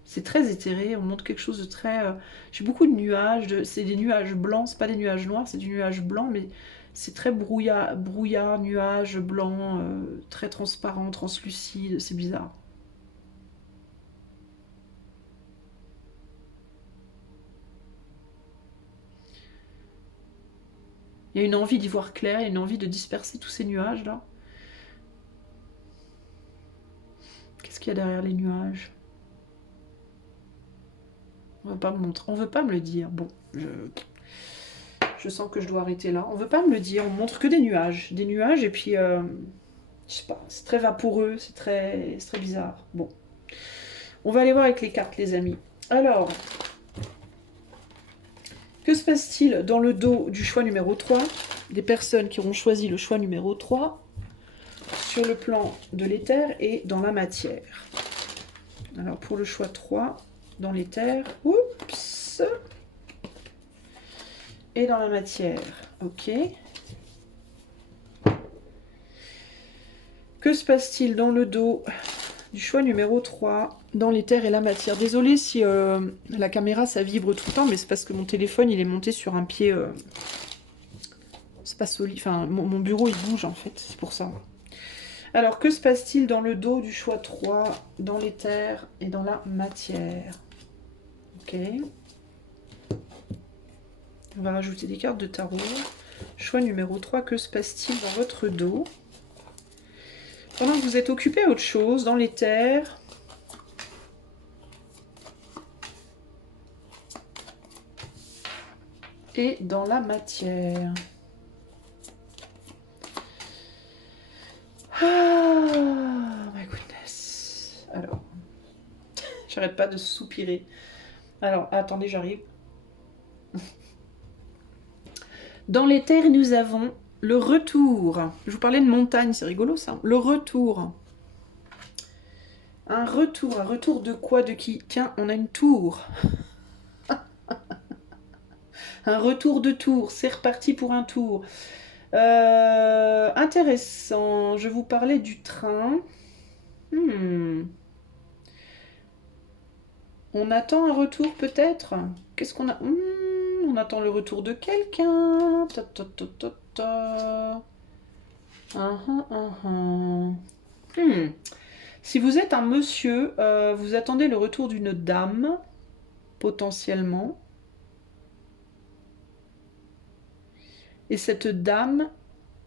C'est très éthéré, on montre quelque chose de très... J'ai beaucoup de nuages, c'est des nuages blancs, c'est pas des nuages noirs, c'est du nuage blanc, mais c'est très brouillard, nuages blancs, très transparent, translucide, c'est bizarre. Il y a une envie d'y voir clair, il y a une envie de disperser tous ces nuages-là. Qu'est-ce qu'il y a derrière les nuages? On veut pas me montrer, on veut pas me le dire. Bon, je sens que je dois arrêter là. On veut pas me le dire, on montre que des nuages et puis je sais pas, c'est très vaporeux, c'est très bizarre. Bon, on va aller voir avec les cartes, les amis. Alors, que se passe-t-il dans le dos du choix numéro 3 des personnes qui auront choisi le choix numéro 3 sur le plan de l'éther et dans la matière? Alors, pour le choix 3, dans l'éther, oups, et dans la matière, ok. Que se passe-t-il dans le dos du choix numéro 3 dans l'éther et la matière? Désolée si la caméra ça vibre tout le temps, mais c'est parce que mon téléphone il est monté sur un pied. C'est pas solide. Enfin, mon bureau il bouge en fait, c'est pour ça. Alors, que se passe-t-il dans le dos du choix 3 dans l'éther et dans la matière? Ok. On va rajouter des cartes de tarot. Choix numéro 3, que se passe-t-il dans votre dos pendant que vous êtes occupé à autre chose dans l'éther et dans la matière? Ah, my goodness. Alors, j'arrête pas de soupirer. Alors, attendez, j'arrive. Dans l'éther, nous avons le retour. Je vous parlais de montagne, c'est rigolo ça. Le retour. Un retour de quoi, de qui? Tiens, on a une tour. Un retour de tour, c'est reparti pour un tour. Intéressant, je vous parlais du train. On attend un retour peut-être? Qu'est-ce qu'on a? On attend le retour de quelqu'un. Ta, ta, ta, ta, ta. Hmm. Si vous êtes un monsieur, vous attendez le retour d'une dame, potentiellement. Et cette dame,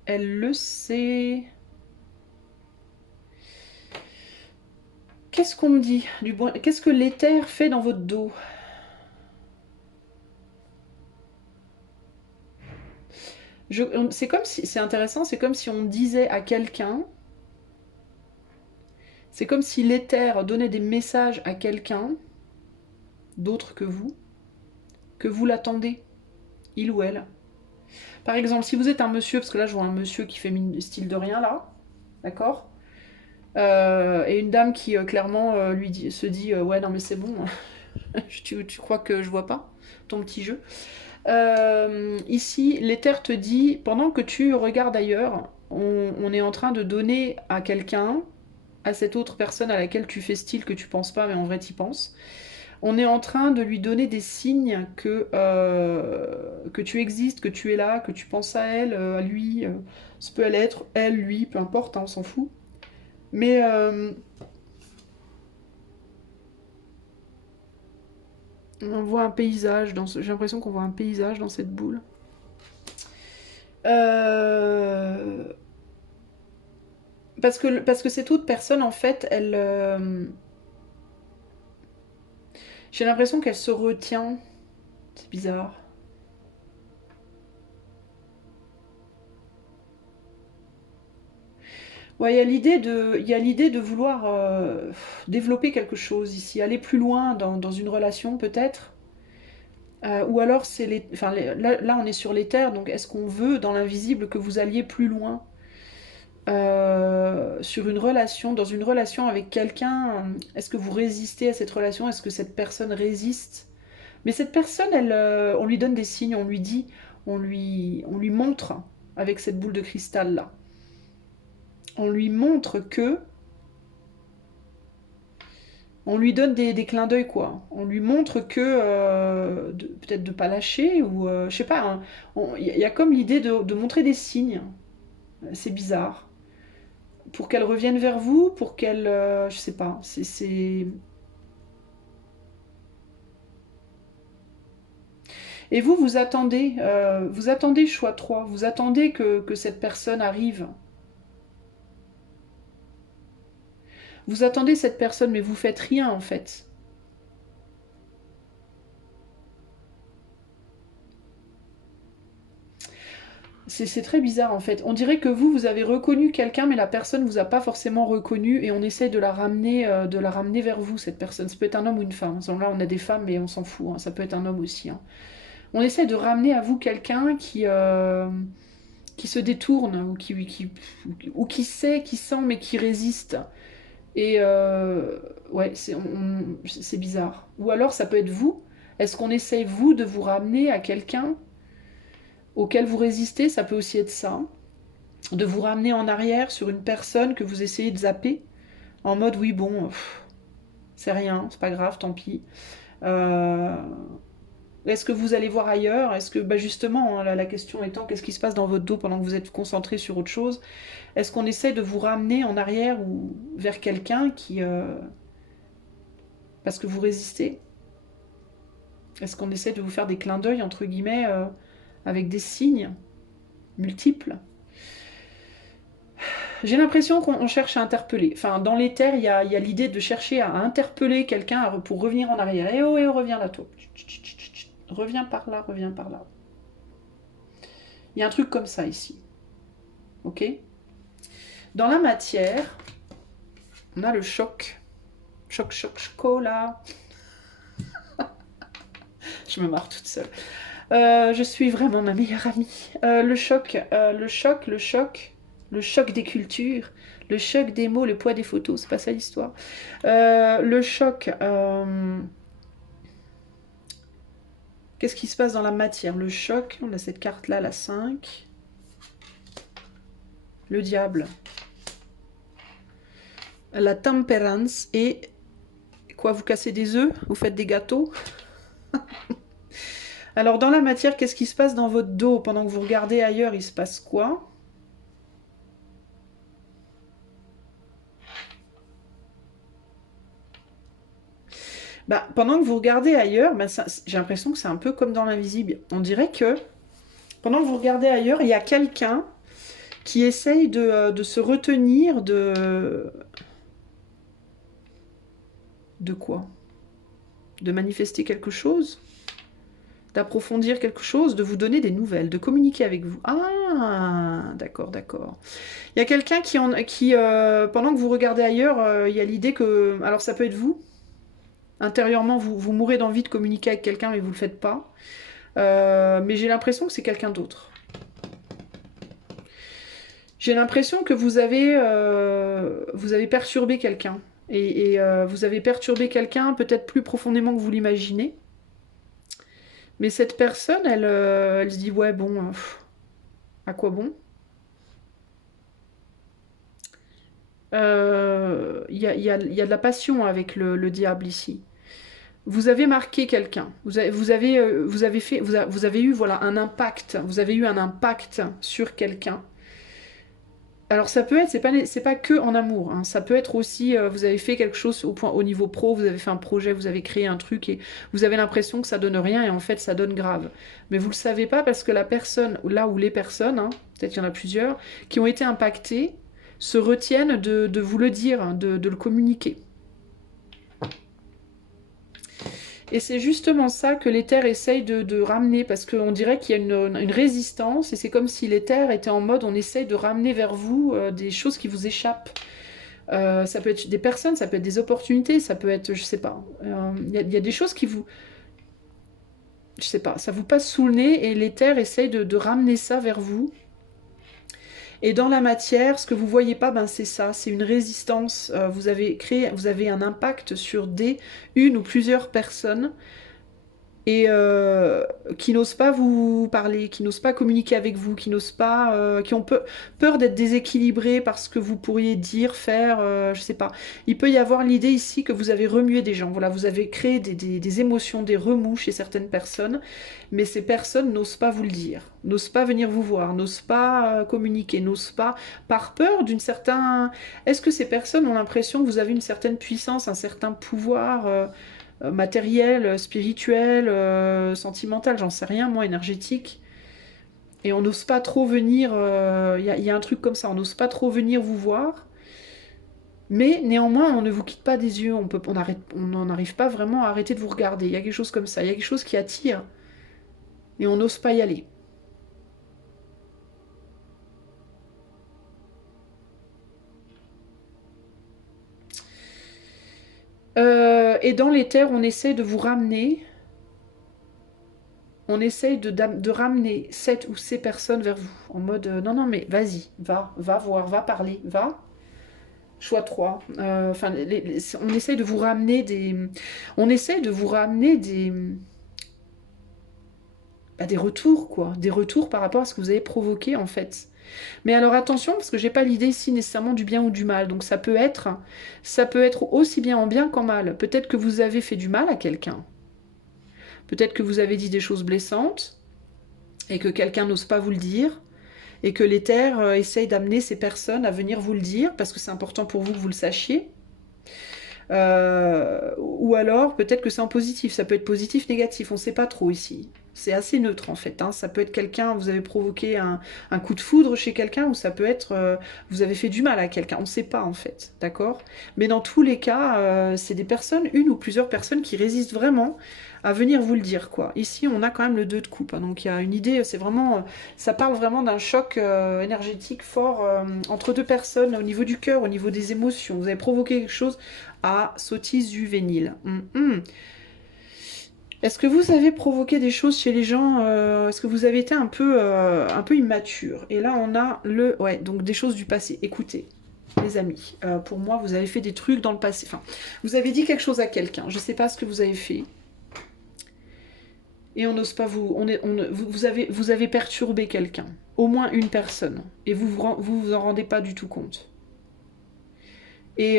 elle le sait. Qu'est-ce qu'on me dit du bon... Qu'est-ce que l'éther fait dans votre dos? C'est comme si, c'est intéressant, c'est comme si on disait à quelqu'un, c'est comme si l'éther donnait des messages à quelqu'un, d'autre que vous l'attendez, il ou elle. Par exemple, si vous êtes un monsieur, parce que là je vois un monsieur qui fait style de rien là, d'accord, et une dame qui clairement se dit ouais non mais c'est bon, tu crois que je vois pas ton petit jeu. Ici, l'éther te dit, pendant que tu regardes ailleurs, on est en train de donner à quelqu'un, à cette autre personne à laquelle tu fais style que tu penses pas, mais en vrai tu y penses, on est en train de lui donner des signes que tu existes, que tu es là, que tu penses à elle, à lui. Ça peut être elle, lui, peu importe, hein, on s'en fout. Mais on voit un paysage j'ai l'impression qu'on voit un paysage dans cette boule. Euh, parce que cette autre personne, en fait, j'ai l'impression qu'elle se retient. C'est bizarre. Ouais, il y a l'idée de vouloir développer quelque chose ici, aller plus loin dans une relation peut-être. Ou alors c'est là on est sur les terres, donc est-ce qu'on veut dans l'invisible que vous alliez plus loin sur une relation, dans une relation avec quelqu'un? Est-ce que vous résistez à cette relation? Est-ce que cette personne résiste? Mais cette personne, on lui donne des signes, on lui dit, on lui montre avec cette boule de cristal là. On lui montre que, on lui donne des clins d'œil quoi. On lui montre que peut-être de pas lâcher ou je sais pas. Hein. Y a comme l'idée de montrer des signes. C'est bizarre. Pour qu'elle revienne vers vous, pour qu'elle, je sais pas. Et vous, vous attendez choix 3. Vous attendez que cette personne arrive. Vous attendez cette personne, mais vous faites rien en fait. C'est très bizarre en fait. On dirait que vous avez reconnu quelqu'un, mais la personne vous a pas forcément reconnu et on essaie de la ramener vers vous, cette personne. Ça peut être un homme ou une femme. Là, on a des femmes, mais on s'en fout. Hein. Ça peut être un homme aussi. Hein. On essaie de ramener à vous quelqu'un qui se détourne ou qui sait, qui sent, mais qui résiste. Et ouais, c'est bizarre. Ou alors, ça peut être vous. Est-ce qu'on essaie, vous, de vous ramener à quelqu'un auquel vous résistez? Ça peut aussi être ça. De vous ramener en arrière sur une personne que vous essayez de zapper, en mode oui bon, c'est rien, c'est pas grave, tant pis. Euh, Est-ce que vous allez voir ailleurs? Est-ce que, bah justement, hein, la question étant, qu'est-ce qui se passe dans votre dos pendant que vous êtes concentré sur autre chose? Est-ce qu'on essaie de vous ramener en arrière ou vers quelqu'un qui, parce que vous résistez? Est-ce qu'on essaie de vous faire des clins d'œil entre guillemets avec des signes multiples? J'ai l'impression qu'on cherche à interpeller. Enfin, dans les terres, il y a l'idée de chercher à interpeller quelqu'un pour revenir en arrière. Eh oh, reviens là, toi. Reviens par là, reviens par là. Il y a un truc comme ça ici. Ok? Dans la matière, on a le choc. Choc, choc, chocolat. Je me marre toute seule. Je suis vraiment ma meilleure amie. Le choc, le choc, le choc. Le choc des cultures, le choc des mots, le poids des photos, c'est pas ça l'histoire. Le choc, qu'est-ce qui se passe dans la matière? Le choc, on a cette carte-là, la 5. Le diable. La temperance et... Quoi, vous cassez des œufs? Vous faites des gâteaux? Alors dans la matière, qu'est-ce qui se passe dans votre dos? Pendant que vous regardez ailleurs, il se passe quoi? Bah, pendant que vous regardez ailleurs, bah, j'ai l'impression que c'est un peu comme dans l'invisible. On dirait que pendant que vous regardez ailleurs, il y a quelqu'un qui essaye de se retenir de... De quoi? De manifester quelque chose? d'approfondir quelque chose, de vous donner des nouvelles, de communiquer avec vous. Ah, d'accord, d'accord. Il y a quelqu'un qui pendant que vous regardez ailleurs, il y a l'idée que... Alors ça peut être vous, intérieurement, vous mourrez d'envie de communiquer avec quelqu'un, mais vous ne le faites pas. Mais j'ai l'impression que c'est quelqu'un d'autre. J'ai l'impression que vous avez perturbé quelqu'un. Et vous avez perturbé quelqu'un peut-être plus profondément que vous l'imaginez. Mais cette personne, elle se dit, ouais, bon, à quoi bon? Il y a de la passion avec le diable ici. Vous avez marqué quelqu'un. Vous avez eu voilà un impact. Vous avez eu un impact sur quelqu'un. Alors ça peut être, c'est pas que en amour, hein. Ça peut être aussi, vous avez fait quelque chose au niveau pro, vous avez fait un projet, vous avez créé un truc et vous avez l'impression que ça donne rien et en fait ça donne grave. Mais vous le savez pas parce que la personne, là où les personnes, hein, peut-être qu'il y en a plusieurs, qui ont été impactées, se retiennent de vous le dire, hein, de le communiquer. Et c'est justement ça que l'éther essaye de ramener, parce qu'on dirait qu'il y a une résistance, et c'est comme si l'éther était en mode on essaye de ramener vers vous des choses qui vous échappent. Ça peut être des personnes, ça peut être des opportunités, ça peut être, je sais pas. Il y a des choses qui vous... Je sais pas, ça vous passe sous le nez, et l'éther essaye de ramener ça vers vous. Et dans la matière, ce que vous voyez pas, ben c'est ça, c'est une résistance. Vous avez un impact sur une ou plusieurs personnes et qui n'osent pas vous parler, qui n'osent pas communiquer avec vous, qui n'osent pas, qui ont peur d'être déséquilibrés parce que vous pourriez dire, faire, je sais pas. Il peut y avoir l'idée ici que vous avez remué des gens, voilà, vous avez créé des émotions, des remous chez certaines personnes, mais ces personnes n'osent pas vous le dire, n'osent pas venir vous voir, n'osent pas communiquer, n'osent pas, par peur d'une certaine... Est-ce que ces personnes ont l'impression que vous avez une certaine puissance, un certain pouvoir matériel, spirituel, sentimental, j'en sais rien, moi, énergétique. Et on n'ose pas trop venir, y a un truc comme ça, on n'ose pas trop venir vous voir. Mais néanmoins, on ne vous quitte pas des yeux, on n'en arrive pas vraiment à arrêter de vous regarder. Il y a quelque chose comme ça, il y a quelque chose qui attire. Et on n'ose pas y aller. Et dans l'éther, on essaie de vous ramener. On essaye de ramener cette ou ces personnes vers vous. En mode, non, non, mais vas-y, va voir, va parler, va. Choix 3. Enfin, on essaye de vous ramener des... On essaye de vous ramener des retours, quoi. Des retours par rapport à ce que vous avez provoqué, en fait. Mais alors attention, parce que j'ai pas l'idée ici nécessairement du bien ou du mal. Donc ça peut être aussi bien en bien qu'en mal. Peut-être que vous avez fait du mal à quelqu'un. Peut-être que vous avez dit des choses blessantes et que quelqu'un n'ose pas vous le dire. Et que l'éther essaye d'amener ces personnes à venir vous le dire, parce que c'est important pour vous que vous le sachiez. Ou alors, peut-être que c'est en positif. Ça peut être positif, négatif, on ne sait pas trop ici. C'est assez neutre en fait. Hein. Ça peut être quelqu'un, vous avez provoqué un coup de foudre chez quelqu'un, ou ça peut être, vous avez fait du mal à quelqu'un. On ne sait pas en fait, d'accord? Mais dans tous les cas, c'est des personnes, une ou plusieurs personnes qui résistent vraiment à venir vous le dire, quoi. Ici, on a quand même le 2 de coupe. Hein. Donc il y a une idée, c'est vraiment, ça parle vraiment d'un choc énergétique fort entre deux personnes, au niveau du cœur, au niveau des émotions. Vous avez provoqué quelque chose à sottise juvénile. Est-ce que vous avez provoqué des choses chez les gens Est-ce que vous avez été un peu immature? Et là, on a ouais, donc des choses du passé. Écoutez, les amis, pour moi, vous avez fait des trucs dans le passé. Enfin, vous avez dit quelque chose à quelqu'un. Je ne sais pas ce que vous avez fait. Et on n'ose pas vous avez perturbé quelqu'un. Au moins une personne. Et vous en rendez pas du tout compte. Et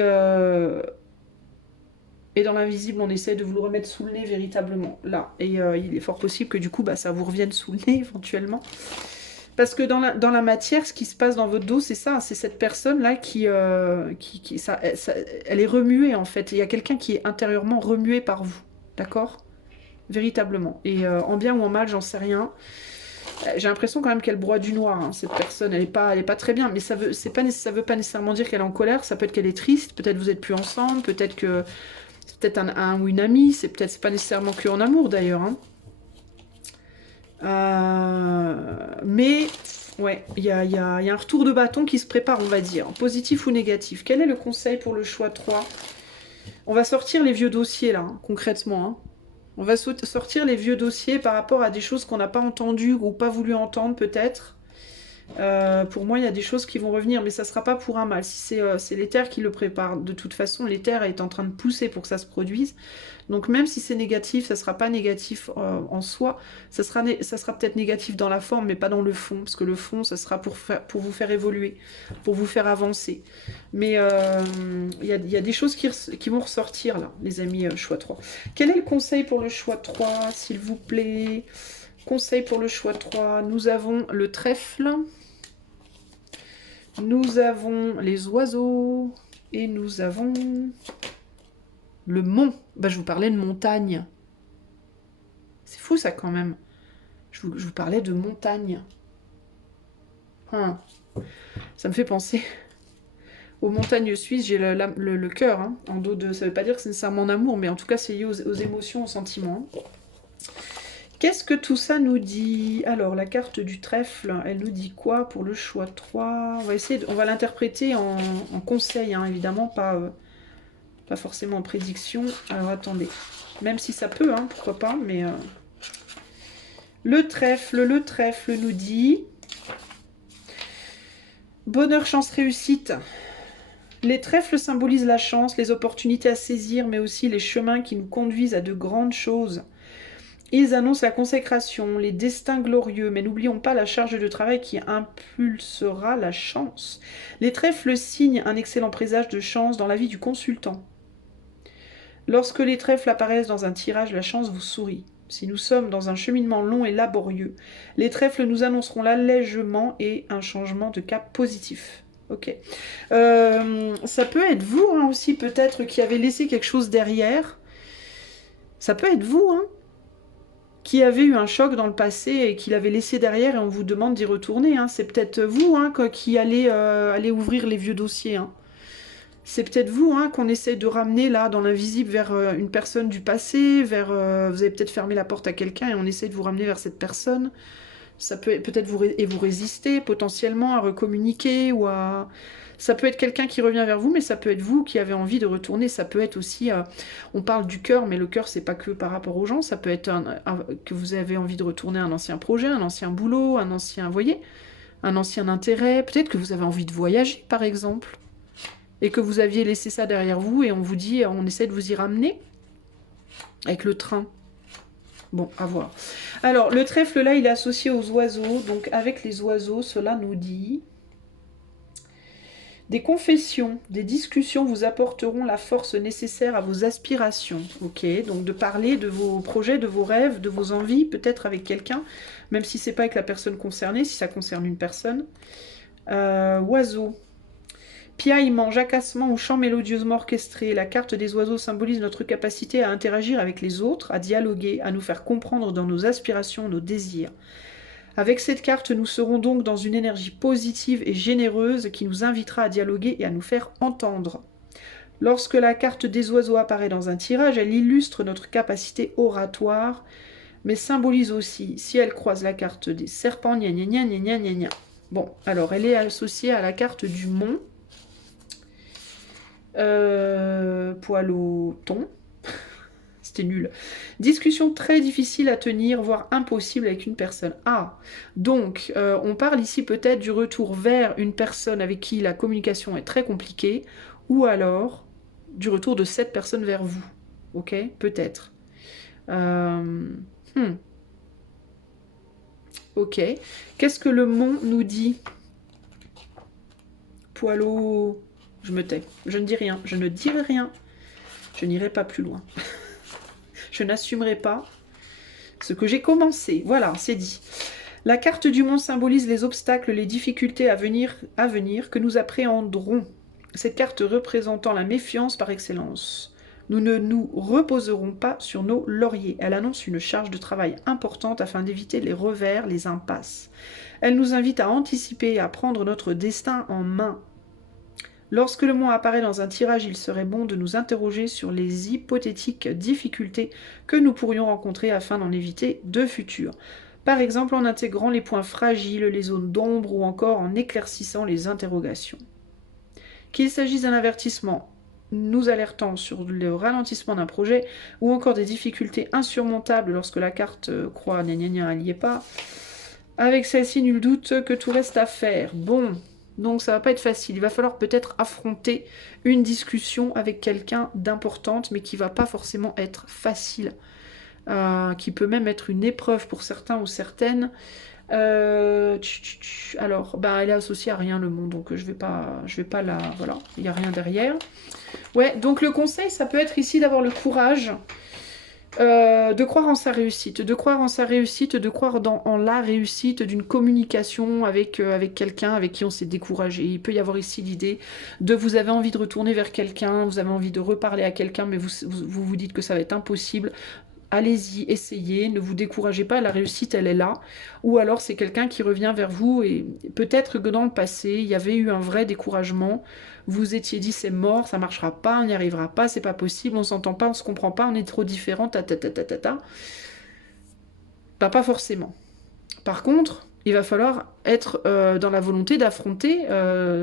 dans l'invisible, on essaie de vous le remettre sous le nez véritablement, là. Et il est fort possible que du coup, ça vous revienne sous le nez éventuellement. Parce que dans la matière, ce qui se passe dans votre dos, c'est ça, c'est cette personne-là qui elle est remuée en fait. Il y a quelqu'un qui est intérieurement remué par vous, d'accord? Véritablement. Et en bien ou en mal, j'en sais rien. J'ai l'impression quand même qu'elle broie du noir, hein, cette personne. Elle est pas très bien, mais ça veut pas nécessairement dire qu'elle est en colère. Ça peut être qu'elle est triste. Peut-être vous êtes plus ensemble. Peut-être que c'est peut-être un ou une amie. C'est pas nécessairement que en amour d'ailleurs. Hein. Mais, ouais, il y a un retour de bâton qui se prépare, on va dire. Positif ou négatif. Quel est le conseil pour le choix 3? On va sortir les vieux dossiers, là, hein, concrètement. Hein. On va sortir les vieux dossiers par rapport à des choses qu'on n'a pas entendues ou pas voulu entendre, peut-être. Pour moi, il y a des choses qui vont revenir, mais ça ne sera pas pour un mal. Si c'est l'éther qui le prépare. De toute façon, l'éther est en train de pousser pour que ça se produise. Donc même si c'est négatif, ça ne sera pas négatif en soi. Ça sera peut-être négatif dans la forme, mais pas dans le fond. Parce que le fond, ça sera pour vous faire évoluer, pour vous faire avancer. Mais il y a des choses qui vont ressortir là, les amis, choix 3. Quel est le conseil pour le choix 3, s'il vous plaît? Conseil pour le choix 3. Nous avons le trèfle. Nous avons les oiseaux. Et nous avons le mont. Bah, je vous parlais de montagne. C'est fou ça quand même. Je vous parlais de montagne. Ça me fait penser aux montagnes suisses. J'ai le cœur en dos de... Ça veut pas dire que c'est nécessairement mon amour, mais en tout cas c'est lié aux émotions, aux sentiments. Qu'est-ce que tout ça nous dit? Alors, la carte du trèfle, elle nous dit quoi pour le choix 3? On va l'interpréter en conseil, évidemment, pas forcément en prédiction. Alors, attendez. Même si ça peut, pourquoi pas, mais... Le trèfle nous dit... Bonheur, chance, réussite. Les trèfles symbolisent la chance, les opportunités à saisir, mais aussi les chemins qui nous conduisent à de grandes choses. Ils annoncent la consécration, les destins glorieux, mais n'oublions pas la charge de travail qui impulsera la chance. Les trèfles signent un excellent présage de chance dans la vie du consultant. Lorsque les trèfles apparaissent dans un tirage, la chance vous sourit. Si nous sommes dans un cheminement long et laborieux, les trèfles nous annonceront l'allègement et un changement de cap positif. Ok. Ça peut être vous aussi peut-être qui avez laissé quelque chose derrière. Ça peut être vous, qui avait eu un choc dans le passé et qui l'avait laissé derrière et on vous demande d'y retourner. C'est peut-être vous qui allez ouvrir les vieux dossiers. C'est peut-être vous qu'on essaie de ramener là dans l'invisible vers une personne du passé, vous avez peut-être fermé la porte à quelqu'un et on essaie de vous ramener vers cette personne. Ça peut peut-être vous résister potentiellement à recommuniquer ou à... Ça peut être quelqu'un qui revient vers vous, mais ça peut être vous qui avez envie de retourner. Ça peut être aussi... on parle du cœur, mais le cœur, c'est pas que par rapport aux gens. Ça peut être que vous avez envie de retourner à un ancien projet, un ancien boulot, un ancien... voyez, un ancien intérêt. Peut-être que vous avez envie de voyager, par exemple. Et que vous aviez laissé ça derrière vous et on vous dit, on essaie de vous y ramener avec le train. Bon, à voir. Alors, le trèfle, là, il est associé aux oiseaux. Donc, avec les oiseaux, cela nous dit... Des confessions, des discussions vous apporteront la force nécessaire à vos aspirations. Ok, donc de parler de vos projets, de vos rêves, de vos envies, peut-être avec quelqu'un, même si c'est pas avec la personne concernée, si ça concerne une personne. Oiseaux. Piaillement, jacassement ou chant mélodieusement orchestré. La carte des oiseaux symbolise notre capacité à interagir avec les autres, à dialoguer, à nous faire comprendre dans nos aspirations, nos désirs. Avec cette carte, nous serons donc dans une énergie positive et généreuse qui nous invitera à dialoguer et à nous faire entendre. Lorsque la carte des oiseaux apparaît dans un tirage, elle illustre notre capacité oratoire, mais symbolise aussi, si elle croise la carte des serpents, gna gna gna gna gna gna. Bon, alors elle est associée à la carte du mont, poil au thon. C'était nul. Discussion très difficile à tenir, voire impossible avec une personne. Donc, on parle ici peut-être du retour vers une personne avec qui la communication est très compliquée, ou alors du retour de cette personne vers vous. Ok, peut-être. Ok. Qu'est-ce que le mont nous dit? Poileau... Je me tais. Je ne dis rien. Je ne dirai rien. Je n'irai pas plus loin. Je n'assumerai pas ce que j'ai commencé. Voilà, c'est dit. La carte du monde symbolise les obstacles, les difficultés à venir que nous appréhenderons. Cette carte représentant la méfiance par excellence. Nous ne nous reposerons pas sur nos lauriers. Elle annonce une charge de travail importante afin d'éviter les revers, les impasses. Elle nous invite à anticiper et à prendre notre destin en main. Lorsque le mot apparaît dans un tirage, il serait bon de nous interroger sur les hypothétiques difficultés que nous pourrions rencontrer afin d'en éviter de futures. Par exemple en intégrant les points fragiles, les zones d'ombre ou encore en éclaircissant les interrogations. Qu'il s'agisse d'un avertissement nous alertant sur le ralentissement d'un projet ou encore des difficultés insurmontables lorsque la carte croit gna gna gna, elle n'y est pas. Avec celle-ci, nul doute que tout reste à faire. Bon, donc ça va pas être facile. Il va falloir peut-être affronter une discussion avec quelqu'un d'importante, mais qui va pas forcément être facile. Qui peut même être une épreuve pour certains ou certaines. Alors, bah, elle est associée à rien le monde, donc je vais pas la... Voilà, il n'y a rien derrière. Ouais, donc le conseil, ça peut être ici d'avoir le courage de croire en sa réussite, de croire en sa réussite, de croire en la réussite d'une communication avec, avec quelqu'un avec qui on s'est découragé. Il peut y avoir ici l'idée de vous avez envie de retourner vers quelqu'un, vous avez envie de reparler à quelqu'un, mais vous dites que ça va être impossible. Allez-y, essayez, ne vous découragez pas, la réussite, elle est là. Ou alors c'est quelqu'un qui revient vers vous et peut-être que dans le passé, il y avait eu un vrai découragement. Vous étiez dit c'est mort, ça marchera pas, on n'y arrivera pas, c'est pas possible, on s'entend pas, on se comprend pas, on est trop différents, ta ta ta ta ta ta. Bah, pas forcément. Par contre, il va falloir être dans la volonté d'affronter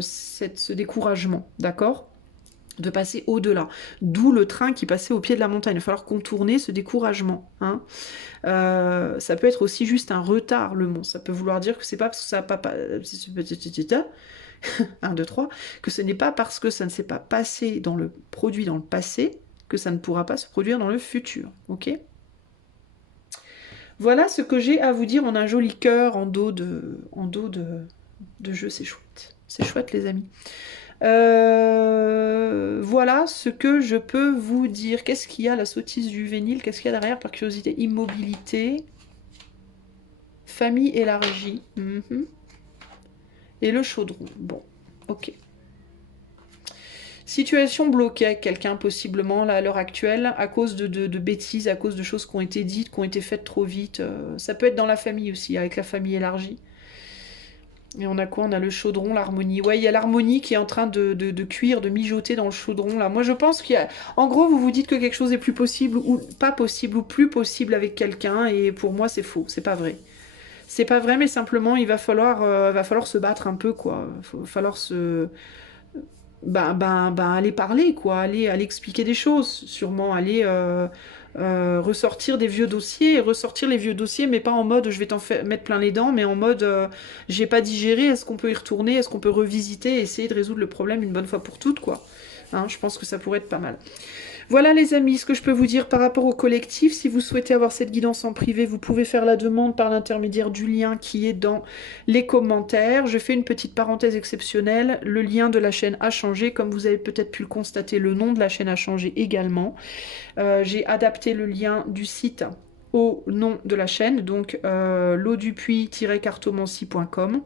ce découragement, d'accord ? De passer au-delà. D'où le train qui passait au pied de la montagne. Il va falloir contourner ce découragement. Hein. Ça peut être aussi juste un retard, le mont. Ça peut vouloir dire que c'est pas parce que ça n'a pas... 1, 2, 3. Que ce n'est pas parce que ça ne s'est pas passé dans le produit dans le passé que ça ne pourra pas se produire dans le futur. Ok ? Voilà ce que j'ai à vous dire. On a un joli cœur en dos de jeu. C'est chouette. C'est chouette, les amis. Voilà ce que je peux vous dire. Qu'est-ce qu'il y a, la sottise juvénile? Qu'est-ce qu'il y a derrière? Par curiosité, immobilité, famille élargie, et le chaudron. Bon, ok. Situation bloquée avec quelqu'un, possiblement, là, à l'heure actuelle, à cause de bêtises, à cause de choses qui ont été dites, qui ont été faites trop vite. Ça peut être dans la famille aussi, avec la famille élargie. Et on a quoi? On a le chaudron, l'harmonie. Ouais, il y a l'harmonie qui est en train de cuire, de mijoter dans le chaudron, là. Moi, je pense qu'il y a... En gros, vous vous dites que quelque chose est plus possible, ou pas possible, ou plus possible avec quelqu'un, et pour moi, c'est faux. C'est pas vrai. C'est pas vrai, mais simplement, il va falloir se battre un peu, quoi. Il va falloir se... aller parler, quoi. Aller expliquer des choses, sûrement. Aller... ressortir des vieux dossiers, ressortir les vieux dossiers, mais pas en mode je vais mettre plein les dents, mais en mode j'ai pas digéré, est-ce qu'on peut y retourner, est-ce qu'on peut revisiter, essayer de résoudre le problème une bonne fois pour toutes, quoi. Hein, je pense que ça pourrait être pas mal. Voilà les amis, ce que je peux vous dire par rapport au collectif. Si vous souhaitez avoir cette guidance en privé, vous pouvez faire la demande par l'intermédiaire du lien qui est dans les commentaires. Je fais une petite parenthèse exceptionnelle. Le lien de la chaîne a changé. Comme vous avez peut-être pu le constater, le nom de la chaîne a changé également. J'ai adapté le lien du site au nom de la chaîne, donc lodupuis-cartomancie.com.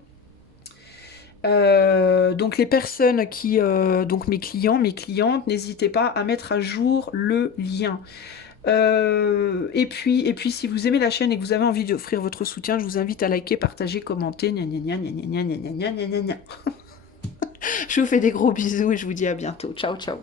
Donc les personnes qui, donc mes clients, mes clientes, n'hésitez pas à mettre à jour le lien. Et puis si vous aimez la chaîne et que vous avez envie d'offrir votre soutien, je vous invite à liker, partager, commenter, gna gna gna gna gna gna gna gna gna gna gna. Je vous fais des gros bisous et je vous dis à bientôt. Ciao ciao.